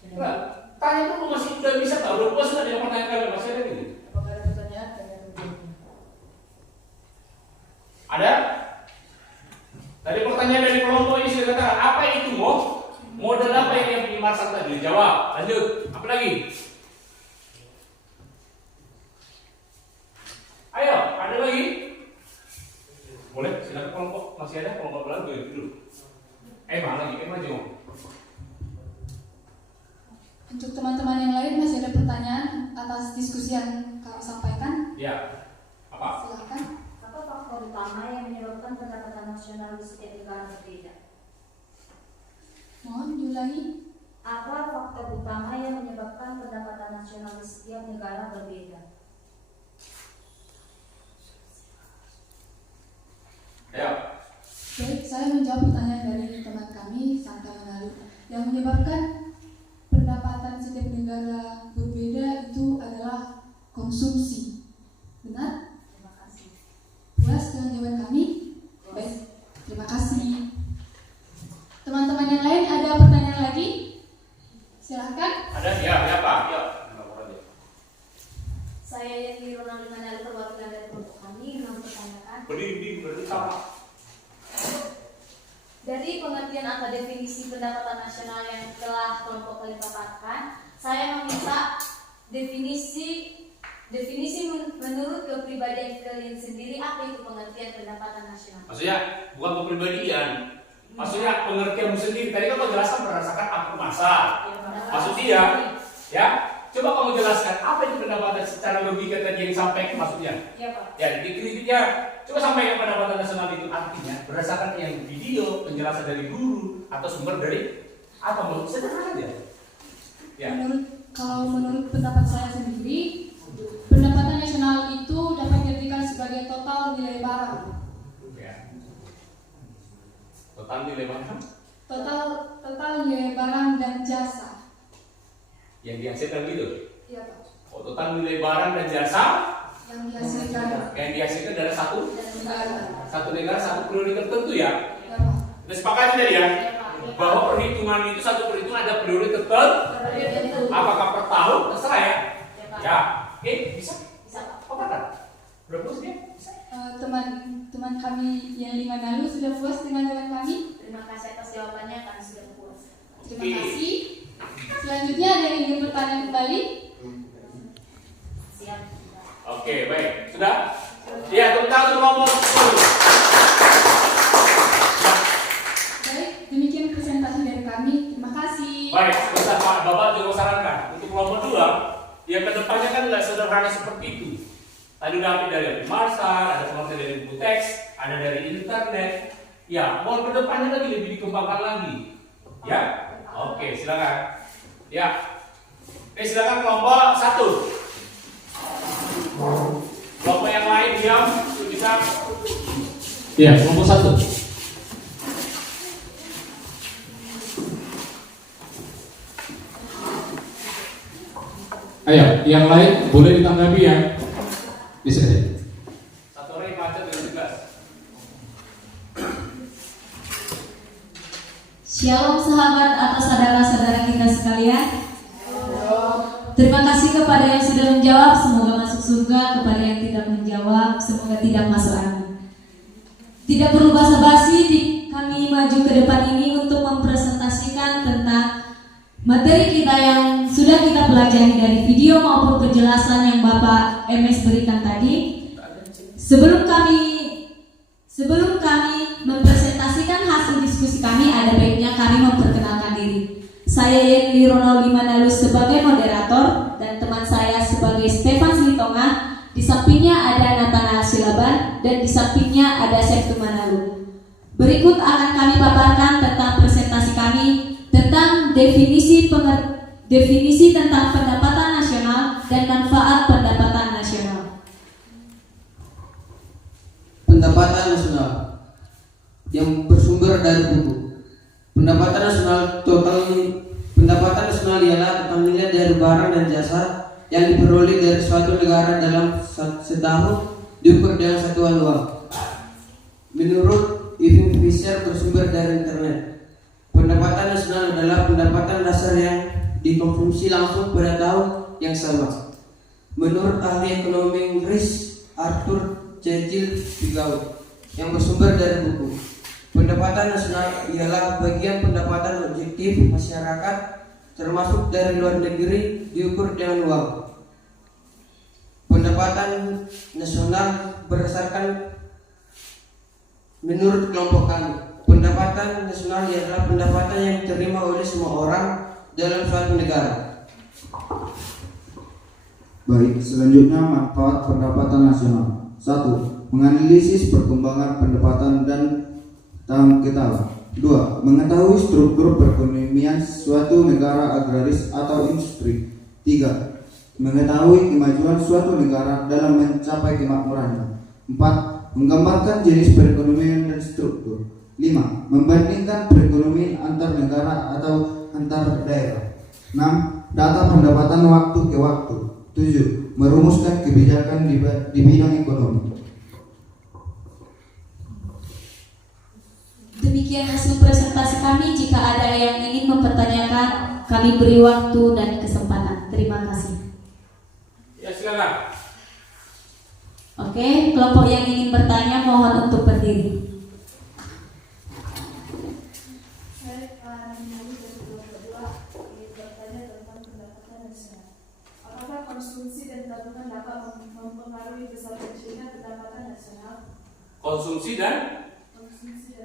Enggak. Tanya dulu masih udah bisa tak? Udah puas nggak dengan pertanyaan kalian? Masih ada gitu? Apakah ada pertanyaan? Ada? Tadi pertanyaan dari kelompok ini sudah katakan apa itu modal apa yang dimaksud tadi? Jawab. Lanjut. Apa lagi? Ayo, ada lagi? Boleh? Silakan kelompok. Masih ada kelompok lagi dulu. Emang lagi, emang aja ngomong. Untuk teman-teman yang lain masih ada pertanyaan atas diskusi yang kami sampaikan? Ya. Apa? Silakan. Apa faktor utama yang menyebabkan pendapatan nasional di setiap negara berbeda? Mohon diulangi. Apa faktor utama yang menyebabkan pendapatan nasional di setiap negara berbeda? Ya. Baik, saya menjawab pertanyaan dari teman kami Santa Menalu. Yang menyebabkan pendapatan setiap negara berbeda itu adalah konsumsi. Benar? Terima kasih. Puas dengan jawaban kami? Baik. lagi? Silahkan. Ada? Ya Pak. Ya. Saya Yeni Ronald Manali, perwakilan dari kelompok kami mempertanyakan Berdiri sama. dari pengertian atau definisi pendapatan nasional yang telah kelompok kami paparkan, saya meminta definisi menurut kepribadian kalian sendiri, apa itu pengertian pendapatan nasional? Maksudnya bukan kepribadian, maksudnya pengertianmu sendiri. Tadi kan kau jelaskan berdasarkan akun masa. Maksud dia, ya. Coba kamu jelaskan apa itu pendapatan secara logika tadi yang disampaikan maksudnya. Iya Pak. Ya, di kritiknya coba sampaikan pendapatan nasional itu artinya berdasarkan yang video, penjelasan dari guru atau sumber dari apa menurut sederhana aja. Ya. Menurut pendapat saya sendiri, pendapatan nasional itu dapat diartikan sebagai total nilai barang. Ya. Total nilai barang? Total nilai barang dan jasa. Yang dihasilkan gitu? Iya Pak. Oh, total nilai barang dan jasa Yang dihasilkan dari satu negara, satu periode tertentu ya? Iya Pak. Udah sepakat tadi ya? Bahwa perhitungan itu satu perhitungan ada periode tertentu. Apakah per tahun? Terserah ya? Ya. Oke, bisa? Bisa Pak. Apa kan? Udah puas dia? Bisa? Teman kami yang 5 lalu sudah puas dengan jawaban kami. Terima kasih atas jawabannya, kami sudah puas. Terima kasih. Selanjutnya ada yang ingin bertanya kembali? Siap. Oke, baik. Sudah? Ya, tepuk tangan untuk kelompok 10. Baik, demikian presentasi dari kami. Terima kasih. Baik, sebentar Pak, Bapak juga sarankan untuk kelompok 2, ya kedepannya kan nggak sederhana seperti itu. Tadi udah ambil dari Marsal, ada pengertian dari buku teks, ada dari internet. Ya, mau kedepannya lagi lebih dikembangkan lagi. Ya, oke, silakan. Ya, silakan kelompok 1. Kelompok yang lain diam, bisa. Ya, kelompok 1. Ayo, yang lain boleh ditanggapi ya. Bisa ya. Satu orang macet dengan jelas. Shalom sahabat atau saudara-saudara kita sekalian. Terima kasih kepada yang sudah menjawab, semoga masuk surga. Kepada yang tidak menjawab, semoga tidak masuk angin. Tidak perlu basa-basi, kami maju ke depan ini untuk mempresentasikan tentang materi kita yang sudah kita pelajari dari video maupun penjelasan yang Bapak MS berikan tadi. Sebelum kami mempresentasikan hasil diskusi kami, ada baiknya kami memperkenalkan diri. Saya Yeni Ronald Manali sebagai moderator dan teman saya sebagai Stefan Silitonga. Di sampingnya ada Nathanael Silaban dan di sampingnya ada Septu Manalu. Berikut akan kami paparkan tentang presentasi kami tentang definisi tentang pendapatan nasional dan manfaat pendapatan nasional. Pendapatan nasional yang bersumber dari buku. Pendapatan nasional ialah total nilai dari barang dan jasa yang diperoleh dari suatu negara dalam setahun diukur dengan satuan uang. Menurut Irving Fisher bersumber dari internet. Pendapatan nasional adalah pendapatan dasar yang dikonsumsi langsung pada tahun yang sama. Menurut ahli ekonomi Inggris Arthur C. Pigou yang bersumber dari buku, pendapatan nasional ialah bagian pendapatan objektif masyarakat termasuk dari luar negeri diukur dengan uang. Pendapatan nasional berdasarkan menurut kelompok kami. Pendapatan nasional adalah pendapatan yang diterima oleh semua orang dalam suatu negara. Baik, selanjutnya manfaat pendapatan nasional. 1. Menganalisis perkembangan pendapatan dan tanggung jawab. 2. Mengetahui struktur perekonomian suatu negara agraris atau industri. 3. Mengetahui kemajuan suatu negara dalam mencapai kemakmurannya. 4. Menggambarkan jenis perekonomian dan struktur. 5. Membandingkan perekonomian antar negara atau antar daerah. 6. Data pendapatan waktu ke waktu. 7. Merumuskan kebijakan di bidang ekonomi. Demikian hasil presentasi kami. Jika ada yang ingin mempertanyakan kami beri waktu dan kesempatan. Terima kasih. Ya, silakan. Oke, kelompok yang ingin bertanya mohon untuk berdiri. Saya ingin bertanya tentang pendapatan nasional. Apakah konsumsi dan tabungan dapat mempengaruhi besar kecilnya pendapatan nasional? Konsumsi dan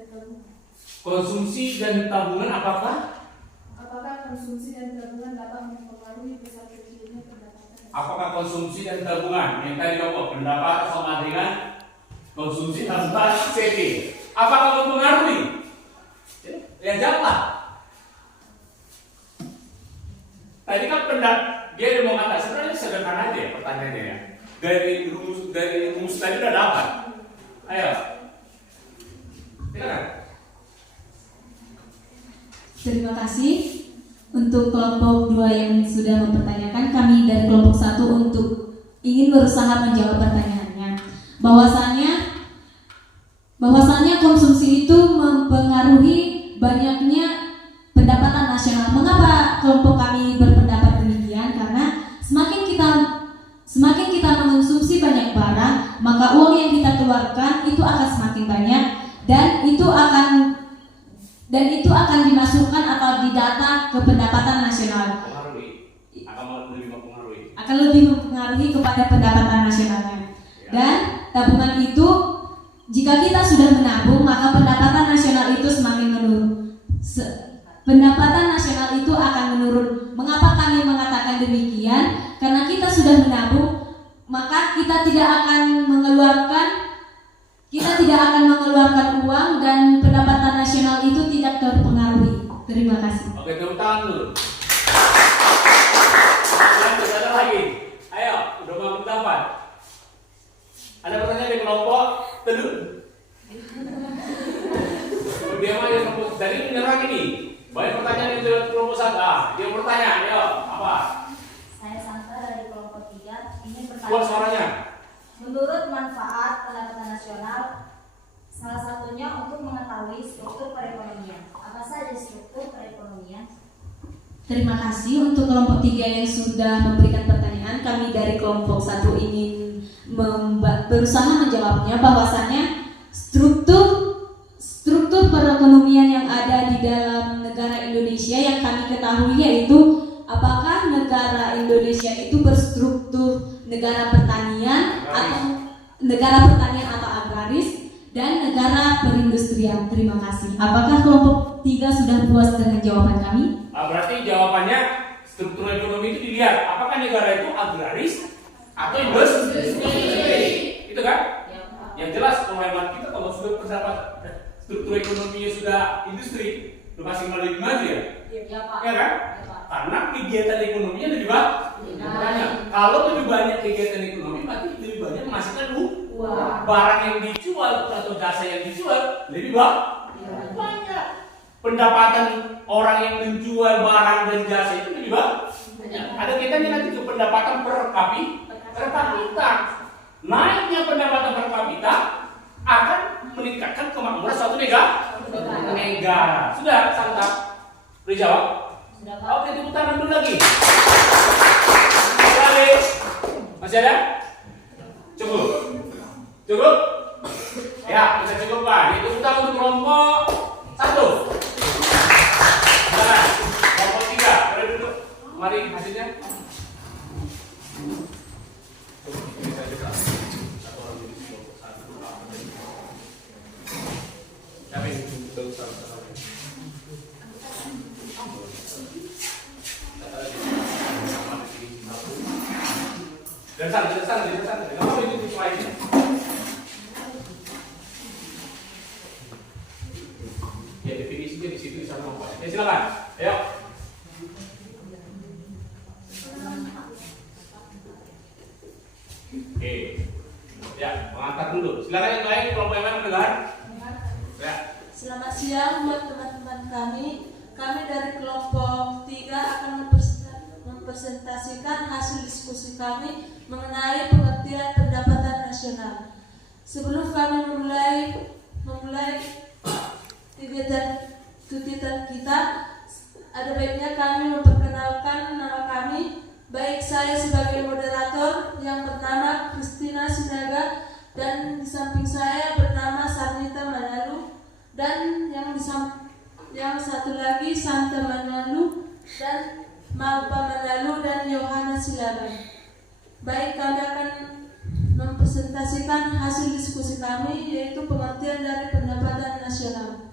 tabungan. Konsumsi dan tabungan apakah? Apakah konsumsi dan tabungan dapat mempengaruhi besar kecilnya pendapatan nasional? Apakah konsumsi dan tabungan? Yang tadi apa? Pendapat sama dengan konsumsi tabungan CV. Apakah mempengaruhi? Ya jawablah. Tadi kan dia mau kata sebenarnya sederhana aja ya pertanyaannya ya. Dari rumus tadi udah dapat. Ayo. Silakan. Terima kasih untuk kelompok 2 yang sudah mempertanyakan. Kami dari kelompok 1 untuk ingin berusaha menjawab pertanyaannya. Bahwasannya konsumsi itu mempengaruhi banyaknya pendapatan nasional. Mengapa kelompok kami berpendapat demikian? Karena semakin kita mengonsumsi banyak barang, maka uang yang kita keluarkan itu akan semakin banyak dan itu akan dimasukkan atau didata ke pendapatan nasional. Akan lebih mempengaruhi kepada pendapatan nasionalnya. Dan tabungan itu jika kita sudah menabung, maka pendapatan nasional itu semakin menurun. Pendapatan nasional itu akan menurun. Mengapa kami mengatakan demikian? Karena kita sudah menabung, maka kita tidak akan mengeluarkan uang dan pendapatan nasional itu tidak terpengaruhi. Terima kasih. Oke, tepuk tangan dulu. Ada lagi. Ayo, udah mau pendapat. Ada pertanyaan dari kelompok telur. Dia mah yang kelompok dari menyerang ini. Banyak pertanyaan yang dari kelompok 1. Dia bertanya, ayo, apa? Saya Santa dari kelompok 3 ingin bertanya. Kuat suaranya. Menurut manfaat pendapatan nasional, salah satunya untuk mengetahui struktur perekonomian. Apa saja struktur perekonomian? Terima kasih untuk kelompok 3 yang sudah memberikan pertanyaan. Kami dari kelompok 1 ingin berusaha menjawabnya bahwasannya struktur perekonomian yang ada di dalam negara Indonesia yang kami ketahui yaitu apakah negara Indonesia itu berstruktur negara pertanian atau agraris dan negara perindustrian. Terima kasih. Apakah kelompok 3 sudah puas dengan jawaban kami? Berarti jawabannya struktur ekonomi itu dilihat apakah negara itu agraris atau industri. Itu kan? Yang jelas pemahaman kita kalau sudah pendapat struktur ekonominya sudah industri, itu masih lebih maju ya? Ya Pak. Ya kan? Karena kegiatan ekonominya lebih banyak. Kalau lebih banyak kegiatan ekonomi, berarti lebih banyak menghasilkan uang. Barang yang dijual atau jasa yang dijual lebih banyak. Pendapatan orang yang menjual barang dan jasa itu lebih banyak. Ada kaitannya nanti ke pendapatan per kapita. Naiknya pendapatan per kapita akan meningkatkan kemakmuran suatu negara. Sudah, Santa? Boleh jawab? Oke, tepuk tangan dulu lagi. Masih ada? Cukup? Ya, bisa cukup Pak. Ini tepuk tangan untuk kelompok 1. Silakan. Kelompok 3, boleh duduk. Mari hasilnya. Dan sana. Enggak mau itu slide-nya. Ya definisinya di situ sama Pak. Ya silakan. Ayo. Oke. Ya, mengantar dulu. Silakan yang lain kelompok yang mana mendengar? Ya. Selamat siang buat teman-teman kami. Kami dari kelompok 3 akan mempresentasikan hasil diskusi kami mengenai pengertian pendapatan nasional. Sebelum kami memulai kegiatan kita, ada baiknya kami memperkenalkan memperkenalkan nama kami, baik saya sebagai moderator yang bernama Christina Sinaga dan di samping saya bernama Sarnita Manalu dan yang satu lagi Santa Manalu dan Malpa Manalu dan Yohana Silaban. Baik, kami akan mempresentasikan hasil diskusi kami, yaitu pengertian dari pendapatan nasional.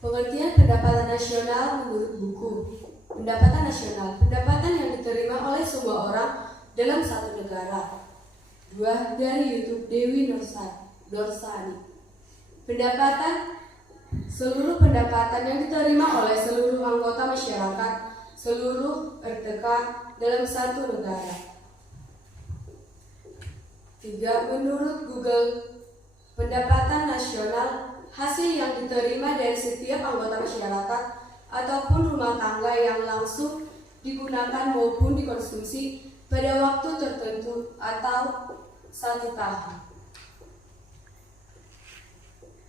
Pengertian pendapatan nasional menurut buku Pendapatan Nasional, pendapatan yang diterima oleh semua orang dalam satu negara. 2 dari YouTube Dewi Norsani. Pendapatan, seluruh pendapatan yang diterima oleh seluruh anggota masyarakat, seluruh RTK dalam satu negara. 3. Menurut Google, pendapatan nasional hasil yang diterima dari setiap anggota masyarakat ataupun rumah tangga yang langsung digunakan maupun dikonsumsi pada waktu tertentu atau 1 tahun.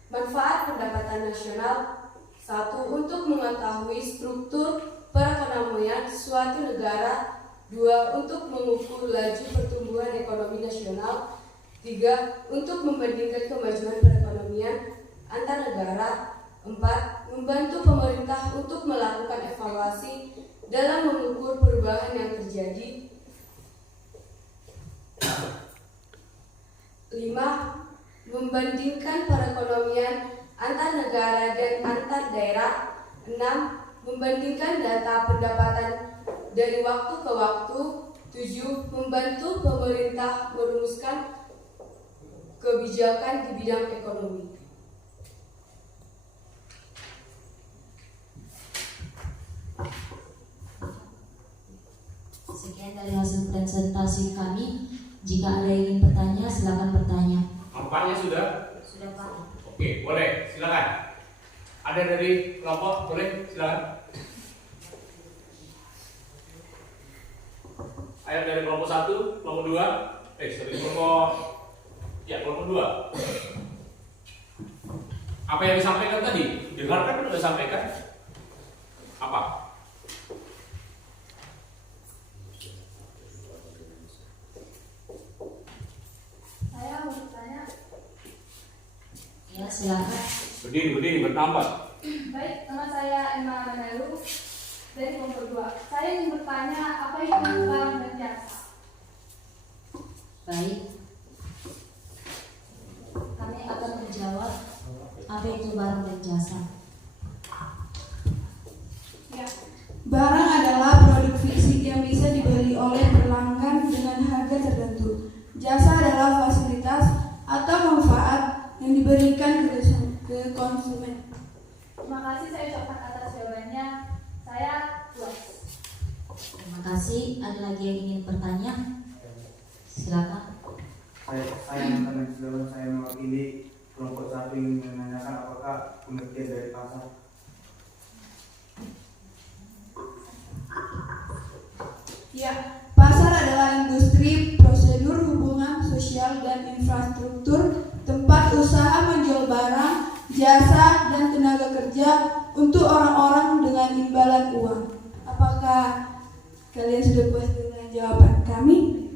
Manfaat pendapatan nasional: 1. Untuk mengetahui struktur perekonomian suatu negara. 2. Untuk mengukur laju pertumbuhan ekonomi nasional. 3. Untuk membandingkan kemajuan perekonomian antar negara. 4. Membantu pemerintah untuk melakukan evaluasi dalam mengukur perubahan yang terjadi. 5. Membandingkan perekonomian antar negara dan antar daerah. 6. Membandingkan data pendapatan dari waktu ke waktu. 7. Membantu pemerintah merumuskan kebijakan di bidang ekonomi. Sekian dari hasil presentasi kami. Jika ada yang ingin bertanya, silakan bertanya. Nampaknya sudah? Sudah, Pak. Oke, boleh, silakan. Ada dari kelompok, boleh, silakan. Ayo dari kelompok 1, kelompok 2, kelompok 2. Apa yang disampaikan tadi? Dengarkan kan sudah sampaikan? Apa? Saya mau bertanya. Ya, silakan. Berdiri, bertambah. Baik, nama saya Emma Manalu dari kelompok 2. Saya ingin bertanya, apa itu barang dan jasa? Baik. Kami akan menjawab apa itu barang dan jasa. Ya. Barang adalah produk fisik yang bisa dibeli oleh pelanggan dengan harga tertentu. Jasa adalah fasilitas atau manfaat yang diberikan ke konsumen. Terima kasih, saya ucapkan atas jawabannya. Saya puas. Terima kasih. Ada lagi yang ingin bertanya? Silakan. Saya mantan sebelum saya mewakili kelompok 1 ingin menanyakan apakah pengertian dari pasar. Ya, pasar adalah industri, prosedur, hubungan sosial dan infrastruktur, tempat usaha menjual barang, jasa, dan tenaga kerja untuk orang-orang dengan imbalan uang. Apakah kalian sudah puas dengan jawaban kami?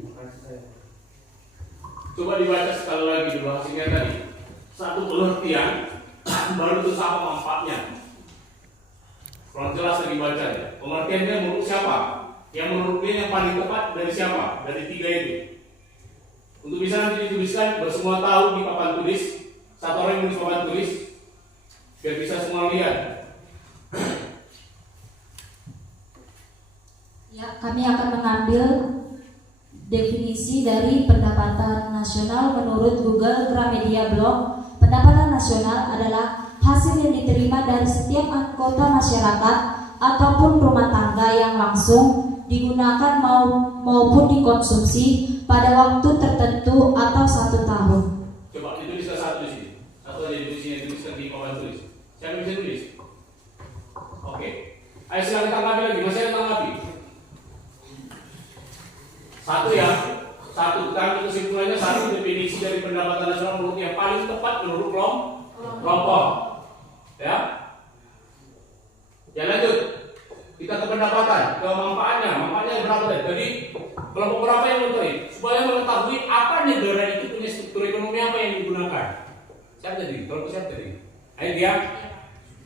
Coba dibaca sekali lagi dulu hasilnya tadi. Satu pengertian, baru itu apa manfaatnya. Kurang jelas lagi baca ya. Pengertiannya menurut siapa? Yang menurut dia yang paling tepat dari siapa? Dari 3 itu. Untuk bisa nanti dituliskan, bersemua tahu di papan tulis. Satu orang yang menulis papan tulis, biar bisa semua lihat. Ya, kami akan mengambil definisi dari pendapatan nasional menurut Google Gramedia Blog. Pendapatan nasional adalah hasil yang diterima dari setiap anggota masyarakat ataupun rumah tangga yang langsung digunakan maupun dikonsumsi pada waktu tertentu atau 1 tahun. Coba dituliskan satu di sini. Satu aja dituliskan di papan tulis. Siapa bisa tulis? Oke. Ayo silakan tanggapi lagi. Masih ada tanggapi? Satu ya. Satu. Kan kesimpulannya satu definisi dari pendapatan nasional menurut yang paling tepat menurut kelompok. Ya. Ya lanjut. Kita ke pendapatan, ke manfaatnya berapa tadi? Jadi kelompok berapa yang mencari? Supaya mengetahui apa negara itu punya struktur ekonomi apa yang digunakan. Siapa tadi? Kelompok siapa tadi? Ayo dia.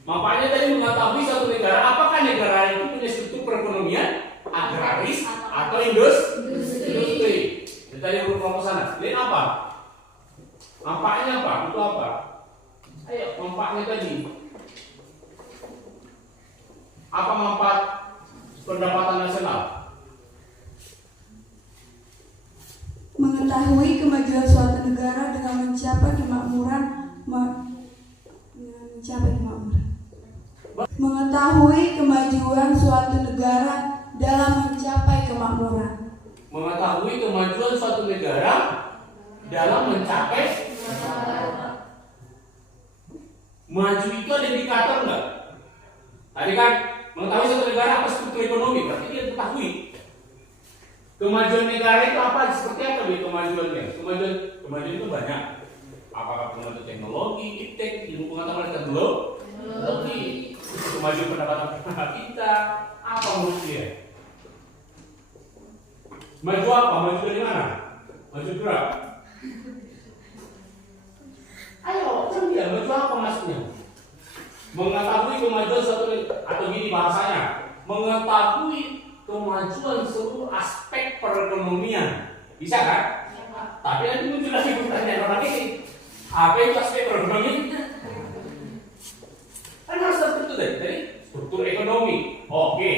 Manfaatnya tadi mengetahui satu negara, apakah negara itu punya struktur perekonomian agraris atau industri. Jadi tadi kelompok sana. Lihat apa? Manfaatnya apa? Itu apa? Ayo, manfaatnya tadi. Apa manfaat pendapatan nasional? Mengetahui kemajuan suatu negara dengan mencapai kemakmuran. Mengetahui kemajuan suatu negara dalam mencapai kemakmuran. Mengetahui kemajuan suatu negara dalam mencapai. Maju itu ada indikator enggak? Tadi kan mengetahui suatu negara apa struktur ekonomi, berarti dia ketahui. Kemajuan negara itu apa? Seperti apa dia kemajuannya? Kemajuan itu banyak. Apakah kemajuan teknologi, iptek, ilmu pengetahuan teknologi, kemajuan pendapatan kita, apa menurut dia? Maju apa? Maju dari mana? Maju gerak. Ayo, kan dia maju apa maksudnya? Mengetahui kemajuan suatu, atau gini bahasanya, mengetahui kemajuan seluruh aspek perekonomian. Bisa kan? Tapi nanti muncul lagi pertanyaan orang ini, apa itu aspek perekonomian? Kan harus seperti itu tadi, struktur ekonomi. Oke,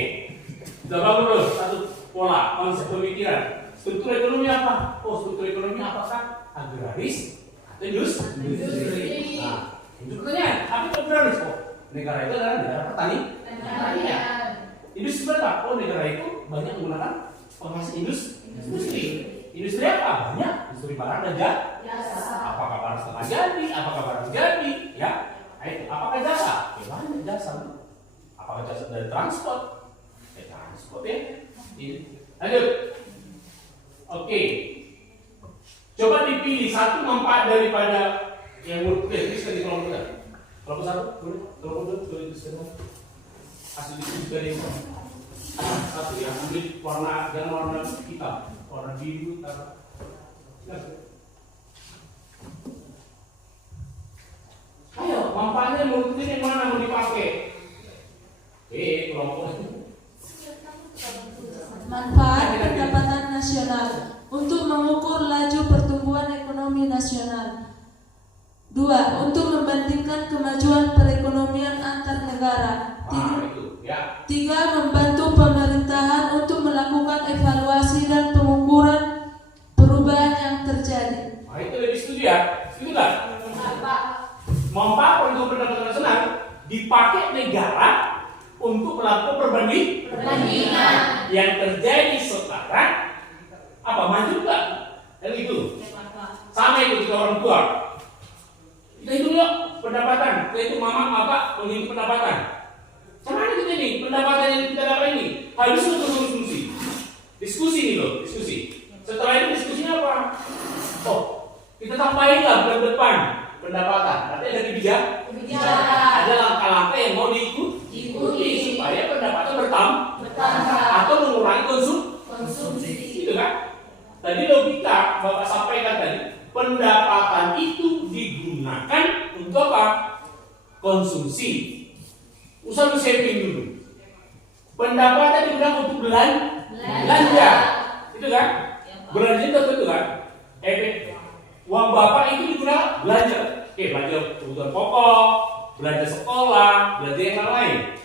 sudah bangun dulu satu pola konsep pemikiran. Struktur ekonomi apa? Oh, struktur ekonomi apakah agraris atau industri? Nah, itu pertanyaan. Apa itu agraris? Oh, negara itu adalah negara pertanian. Industri berapa? Oh, negara itu banyak menggunakan penghasil industri. Industri apa? Banyak. Industri barang dan jasa. Apakah barang setengah jadi? Apakah barang jadi? Ya. Itu. Apakah jasa? Ya banyak jasa. Apakah jasa dari transport? Transport ya. Lanjut. Oke. Coba dipilih satu manfaat daripada yang menurut tuliskan di kelompok kita. Kelompok satu, boleh? Kelompok dua, boleh tuliskan. Hasil diskusi dari satu ya, ambil warna, jangan warna hitam, warna biru, ayo, manfaatnya menurut ini yang mana mau dipakai? Kelompok manfaat pendapatan nasional untuk mengukur laju pertumbuhan ekonomi nasional. 2. Untuk membandingkan kemajuan perekonomian antar negara. 3. Membantu pemerintahan untuk melakukan evaluasi dan pengukuran perubahan yang terjadi. Nah, itu lebih setuju ya? Setuju nggak? Manfaat untuk pendapatan nasional dipakai negara untuk melakukan perbandingan yang terjadi sekarang. Apa maju nggak? Dan itu sama itu juga orang tua. Kita hitung yuk pendapatan, kita hitung mama, bapak, menghitung pendapatan. Sama kita nih, pendapatan yang kita dapat ini harus konsumsi. Diskusi nih loh, diskusi. Setelah itu diskusinya apa? Oh, kita tambahin lah bulan depan pendapatan. Nanti ada kebijakan. Ada langkah-langkah yang mau diikuti supaya pendapatan bertambah atau mengurangi konsumsi. Gitu kan? Tadi logika Bapak sampaikan tadi, pendapatan itu digunakan untuk apa? Konsumsi. Usah lu saving dulu. Pendapatan digunakan untuk belanja. Itu kan? Belanja itu kan? Uang Bapak itu digunakan belanja. Belanja kebutuhan pokok, belanja sekolah, belanja yang lain.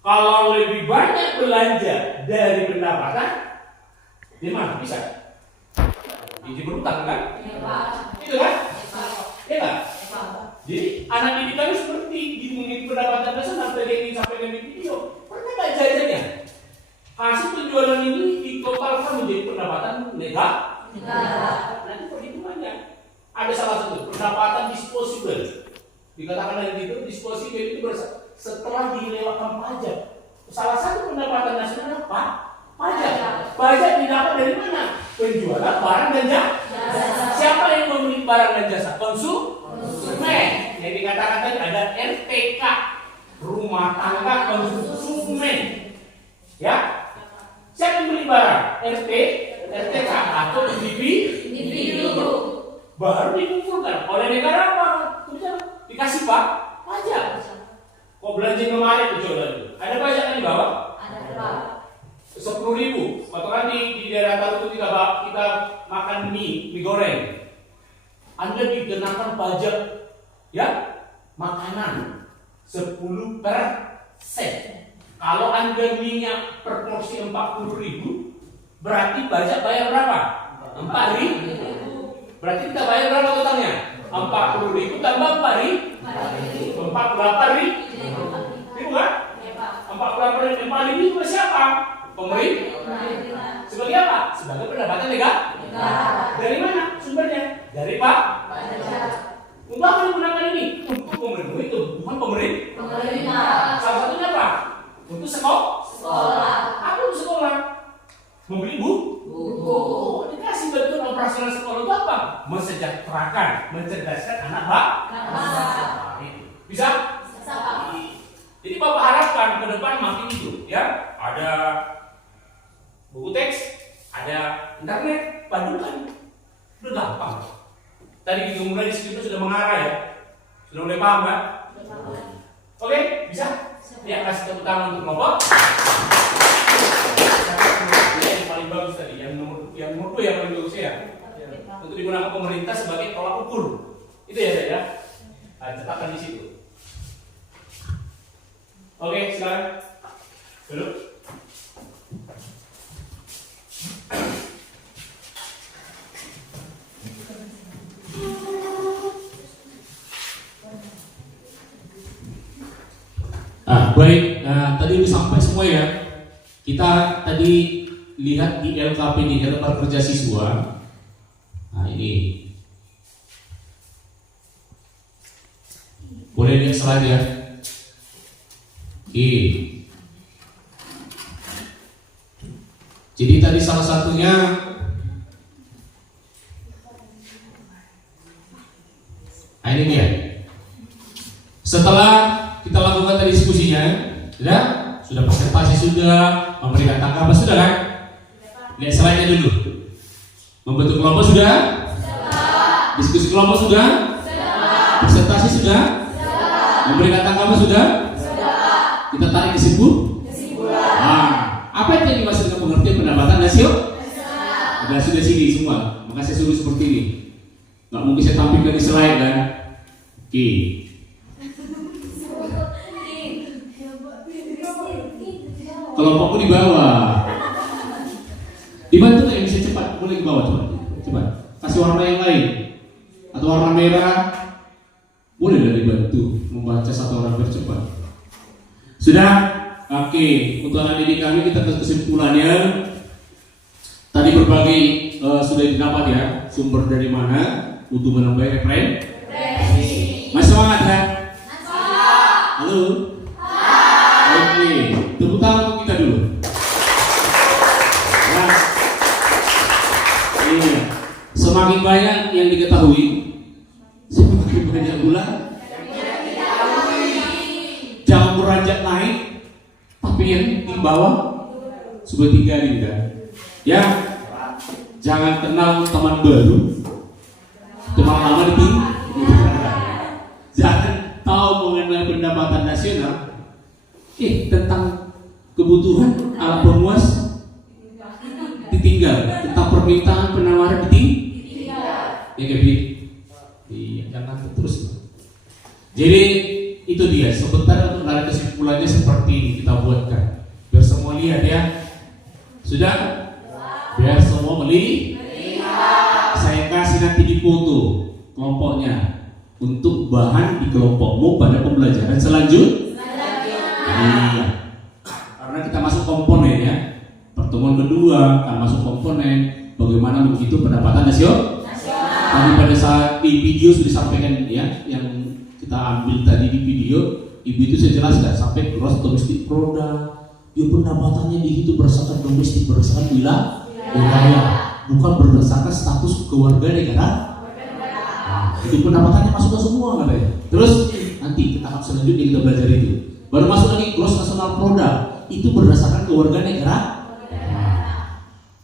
Kalau lebih banyak belanja dari pendapatan, di mana bisa? Jadi berutang kan? Itu kan? Iya kan? Jadi anak didik kami seperti dimungkin pendapatan nasional tadi yang disampaikan di video. Pernah nggak jajannya? Hasil penjualan ini ditotalkan menjadi pendapatan negara. Nanti perhitungannya ada salah satu pendapatan disposable. Dikatakan dari itu disposable itu setelah dilewatkan pajak. Salah satu pendapatan nasional apa? Pajak. Pajak didapat dari mana? Penjualan barang dan jasa. Siapa yang membeli barang dan jasa? Konsumen. Yang dikatakan tadi ada RTK, rumah tangga konsumen. pajak ya makanan 10%. Kalau Anda minyak per porsi 40.000, berarti pajak bayar berapa? 4.000. Berarti kita bayar berapa totalnya? 40.000 tambah 4.000, 48.000. Itu kan? 48.000. 4.000 itu siapa? Pemerintah. Sebagai apa? Sebagai pendapatan negara. Dari mana sumbernya? Dari pajak. Untuk apa digunakan ini? Untuk memenuhi kebutuhan pemerintah. Salah satunya apa? Untuk sekolah. Apa untuk sekolah? Membeli buku. Dikasih bantuan operasional sekolah itu apa? Mensejahterakan, mencerdaskan anak bangsa. Bisa? Jadi Bapak harapkan ke depan makin itu, ya. Ada buku teks, ada internet, padukan. Udah gampang. Tadi kita mulai di situ sudah mengarah ya. Sudah mulai paham kan? Oke, bisa? Ya, kasih tepuk tangan untuk kelompok. Yang paling bagus tadi, yang nomor 2 yang paling bagus ya. Untuk digunakan pemerintah sebagai tolak ukur. Itu ya, ya. Cetakkan di situ. Oke, silakan. Duduk. Baik, tadi udah sampai semua ya. Kita tadi lihat di LKPD, Lembar Kerja Siswa. Nah ini, boleh lihat slide ya. Oke. Jadi tadi salah satunya ini dia. Setelah kita lakukan tadi diskusinya, sudah presentasi sudah, memberikan tanggapan sudah kan? Lihat slide-nya dulu. Membentuk kelompok sudah? Diskusi kelompok sudah? Presentasi sudah? Memberikan tanggapan sudah? Kita tarik kesimpulan. Apa yang jadi maksud dengan pengertian pendapatan nasional? Sudah sini semua. Maka saya suruh seperti ini. Nggak mungkin saya tampilkan di slide kan? Oke. Kelompokku di bawah. Dibantu nggak yang bisa cepat? Boleh ke bawah cepat. Kasih warna yang lain atau warna merah. Boleh lah dibantu membaca satu orang bercepat. Sudah? Oke. Untuk anak didik kami kita ke kesimpulannya. Tadi berbagai sudah didapat ya. Sumber dari mana untuk menambah referensi. Masih semangat kan? Halo. Oke. Tepuk tangan untuk kita dulu. Nah, iya. Semakin banyak yang diketahui, semakin banyak pula jangan beranjak naik, tapi yang di bawah sudah tinggal juga. Ya, jangan kenal teman baru, teman lama ditinggal. Jangan tahu mengenai pendapatan nasional, tentang kebutuhan alat pemuas ditinggal, tentang permintaan penawaran ditinggal. Ya Gaby? Iya, jangan terus. Jadi itu dia. Sebentar untuk lari kesimpulannya seperti ini kita buatkan. Biar semua lihat ya. Sudah? Biar semua melihat. Saya kasih nanti di foto kelompoknya untuk bahan di kelompokmu pada pembelajaran selanjutnya. Iya. Karena kita masuk komponen ya. Pertemuan kedua akan masuk komponen bagaimana begitu pendapatan nasional. Tadi pada saat di video sudah disampaikan ya, yang kita ambil tadi di video, ibu itu saya jelaskan sampai gross domestic product. Ya pendapatannya dihitung berdasarkan domestik, berdasarkan wilayah, bukan berdasarkan status kewarganegaraan. Itu pendapatannya masukkan semua katanya. Terus nanti kita tahap selanjutnya kita belajar itu. Baru masuk lagi gross national product, itu berdasarkan kewarganegaraan.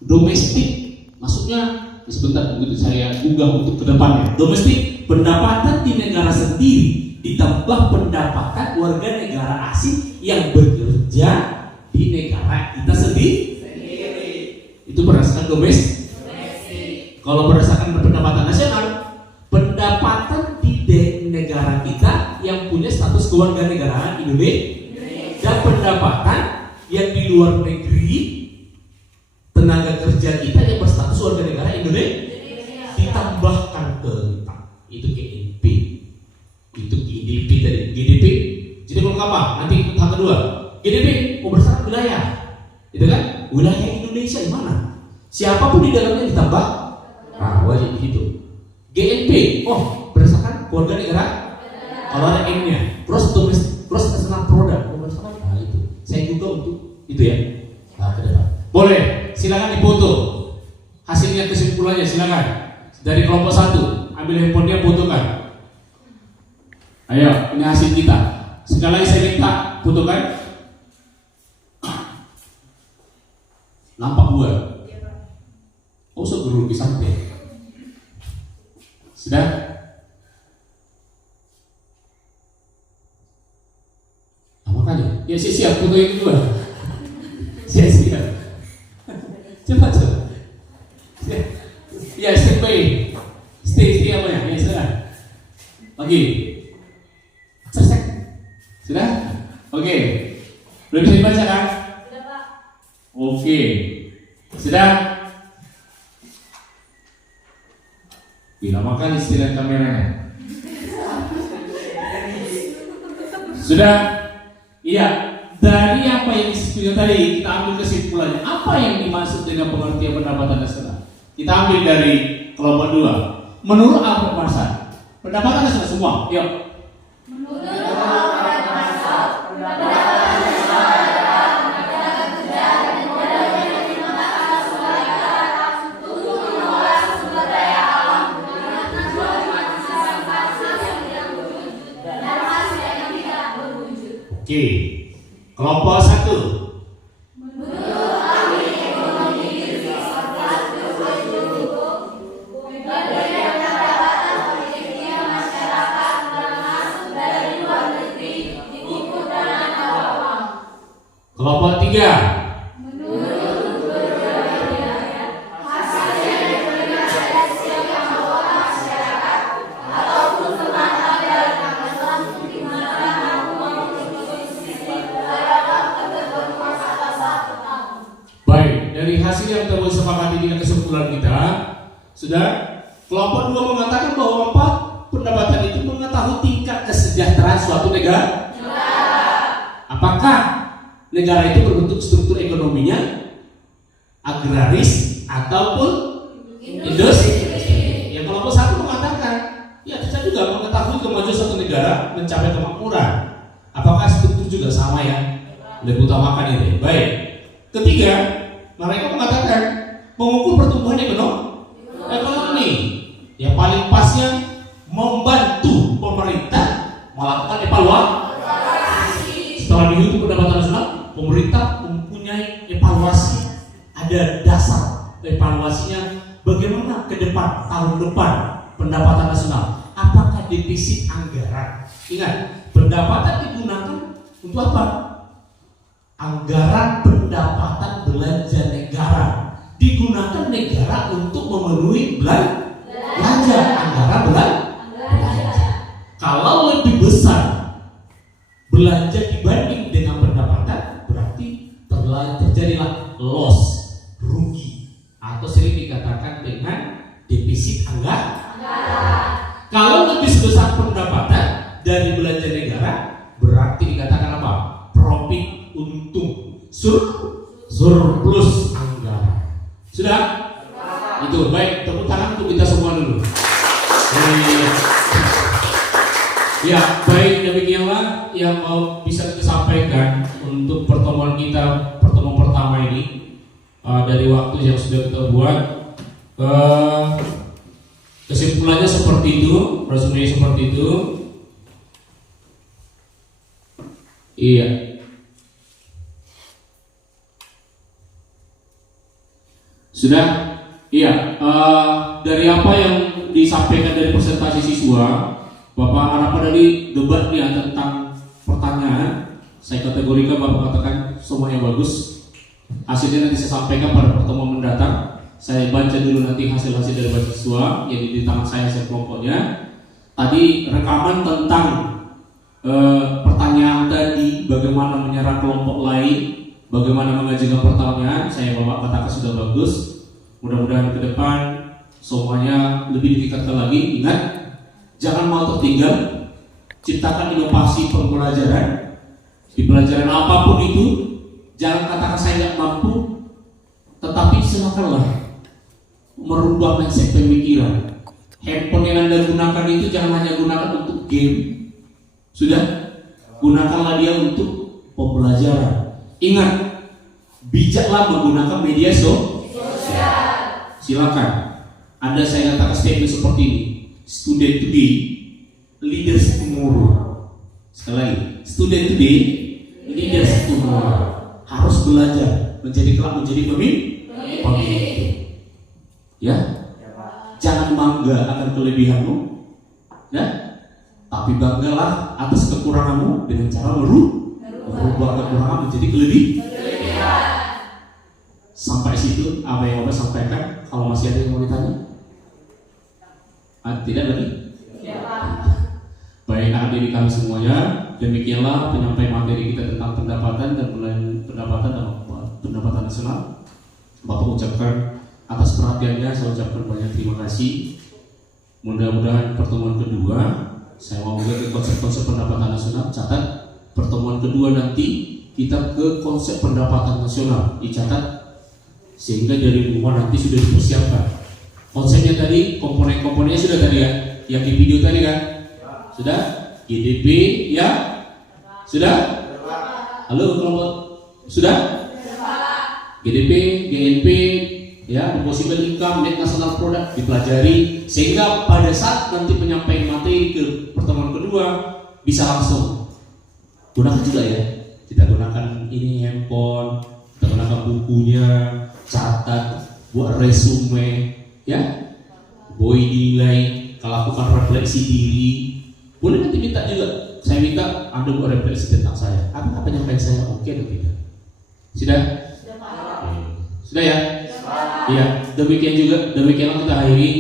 Domestik masuknya sebentar begitu saya unggah untuk kedepannya. Domestik pendapatan di negara sendiri ditambah pendapatan warga negara asing yang bekerja di negara kita sendiri. Itu berdasarkan domestik. Kalau berdasarkan pendapatan nasional, pendapatan di yang di luar negeri, tenaga kerja kita yang berstatus warga negara Indonesia ditambahkan ke kita. Itu GDP. Itu GDP tadi. GDP. Jadi kalau apa? Nanti tahap kedua. GDP berdasarkan wilayah. Itu kan? Wilayah Indonesia di mana? Siapapun di dalamnya ditambah. Nah, wajib itu. GNP. Berdasarkan keluarga negara. Kalau ada N-nya. Gross national product. Berdasarkan. Nah, itu. Saya juga untuk itu ya. Nah, ke depan. Boleh. Silakan dipoto. Hasilnya kesimpulannya silakan. Dari kelompok 1, ambil handphonenya, fotokan. Ayo, ini hasil kita. Sekali lagi saya minta fotokan. Nampak gua? Usah guru lebih santai. Sudah? Apa kali? Ya siap foto yang kedua. Siap. Cepat. Ya, stay apa ya? Ya, sudah. Lagi. Selesai. Sudah? Oke. Sudah bisa dibaca kan? Sudah, Pak. Oke. Sudah? Lama kali istilah kameranya. Sudah? Iya. Dari apa yang disebutkan tadi, kita ambil kesimpulannya. Apa yang dimaksud dengan pengertian pendapatan nasional? Kita ambil dari kelompok 2. Menurut Alfred Marshall, pendapatan nasional semua. Yuk. Menurut Alfred Marshall, pendapatan nasional adalah tenaga kerja dan modal yang digunakan sebagai alat untuk mengolah sumber daya alam dengan tujuan menghasilkan hasil yang tidak berwujud dan hasil yang tidak berwujud. Oke. Kelompok 1. Menurut ahli ekonomi Griffith Sorgas, berbagai pendapatan objektif masyarakat yang masuk dari luar negeri diukur dalam uang. Kelompok 3. Menurut berbagai hasil yang diberikan dari setiap anggota masyarakat ataupun teman ada yang dalam digunakan uang untuk sistem terhadap ketentuan atas 1 tahun. Baik, dari hasil yang telah disepakati dengan kesimpulan kita, sudah kelompok 2 mengatakan bahwa pendapatan itu mengetahui tingkat kesejahteraan suatu negara. Apakah negara itu berbentuk struktur ekonominya agraris ataupun industri? Yang kelompok 1 mengatakan, ya kita juga mengetahui kemajuan suatu negara mencapai kemakmuran. Apakah struktur juga sama ya? Lebih utamakan ini. Baik. Ketiga, mereka mengatakan mengukur pertumbuhan ekonomi. Yang paling pasnya membantu pemerintah melakukan evaluasi. Setelah dihitung pendapatan nasional, pemerintah mempunyai evaluasi. Ada dasar evaluasinya bagaimana ke depan, tahun depan pendapatan nasional. Apakah defisit anggaran? Ingat, pendapatan digunakan untuk apa? Anggaran pendapatan belanja negara digunakan negara untuk memenuhi belanja anggaran belanja. Kalau lebih besar belanja dibanding dengan pendapatan, berarti terjadilah loss, rugi, atau sering dikatakan dengan defisit anggaran. Kalau lebih sebesar pendapatan dari belanja negara, berarti dikatakan apa? Profit, untung, surplus anggaran. Sudah? Itu baik, tepuk tangan untuk kita semua dulu. Ya, baik, demikianlah yang mau bisa kita sampaikan untuk pertemuan kita, pertemuan pertama ini. Dari waktu yang sudah kita buat, kesimpulannya seperti itu, resumenya seperti itu. Iya. Sudah? Iya. Dari apa yang disampaikan dari presentasi siswa, Bapak harapan dari debat nih tentang pertanyaan, saya kategorikan Bapak katakan semuanya bagus. Hasilnya nanti saya sampaikan pada pertemuan mendatang. Saya baca dulu nanti hasil-hasil dari siswa yang di tangan saya kelompoknya. Tadi rekaman tentang pertanyaan tadi, bagaimana menyerang kelompok lain, bagaimana mengajukan pertanyaan, saya Bapak katakan sudah bagus. Mudah-mudahan ke depan semuanya lebih ditingkatkan lagi. Ingat, jangan mau tertinggal. Ciptakan inovasi pembelajaran di pelajaran apapun itu. Jangan katakan saya nggak mampu, tetapi silakanlah merubah mindset pemikiran. Handphone yang Anda gunakan itu jangan hanya gunakan untuk game. Sudah, gunakanlah dia untuk pembelajaran. Ingat, bijaklah menggunakan media sosial. Silakan. Anda saya katakan statement seperti ini. Student today, leaders tomorrow. Sekali lagi, student today, leaders tomorrow. Harus belajar menjadi kelak menjadi pemimpin. Ya, jangan bangga akan kelebihanmu, ya, tapi banggalah atas kekuranganmu dengan cara merubah kekurangan menjadi kelebihan. Sampai situ apa yang Bapak sampaikan. Kalau masih ada yang mau ditanya, tidak lagi? Baik, anak didik kami semuanya, demikianlah penyampaian materi kita tentang pendapatan dan pendapatan nasional. Bapak ucapkan atas perhatiannya, saya ucapkan banyak terima kasih. Mudah-mudahan pertemuan kedua, saya mau ke konsep-konsep pendapatan nasional. Catat, pertemuan kedua nanti kita ke konsep pendapatan nasional, dicatat sehingga dari rumah nanti sudah dipersiapkan. Konsepnya tadi, komponen-komponennya sudah tadi ya, yang di video tadi kan? Sudah? GDP ya? Sudah? Halo kelompok? Sudah? GDP, GNP, ya, possible income, net national product dipelajari sehingga pada saat nanti penyampaian materi ke pertemuan kedua bisa langsung gunakan juga ya. Kita gunakan ini handphone, kita gunakan bukunya, catat, buat resume, ya, boy nilai, lakukan refleksi diri. Boleh nanti minta juga, saya minta Anda buat refleksi tentang saya. Apa penyampaian saya oke atau tidak? Sudah? Sudah ya? Iya, demikianlah kita akhiri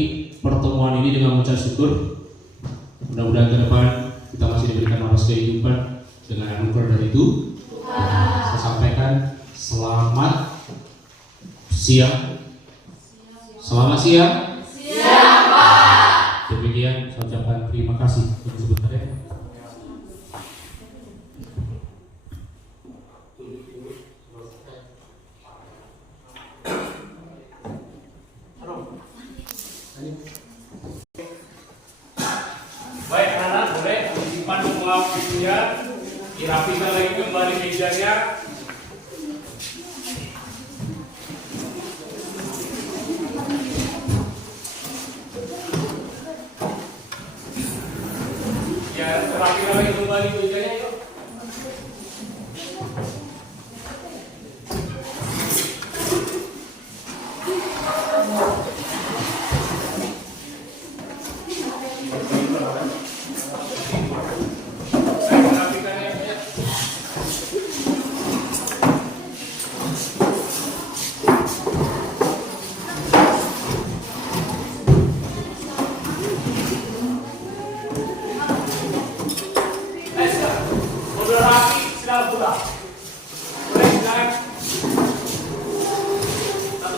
pertemuan ini dengan mengucap syukur. Mudah-mudahan ke depan kita masih diberikan nafas kehidupan dengan anugerah dari itu. Saya sampaikan selamat siang. Selamat siang. Siang, Pak. Demikian saya ucapkan terima kasih untuk sebenarnya. Baik anak-anak, boleh disimpan semua bukunya, dirapikan lagi kembali mejanya. Ya, rapikan lagi kembali mejanya yuk.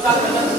Satu-satu.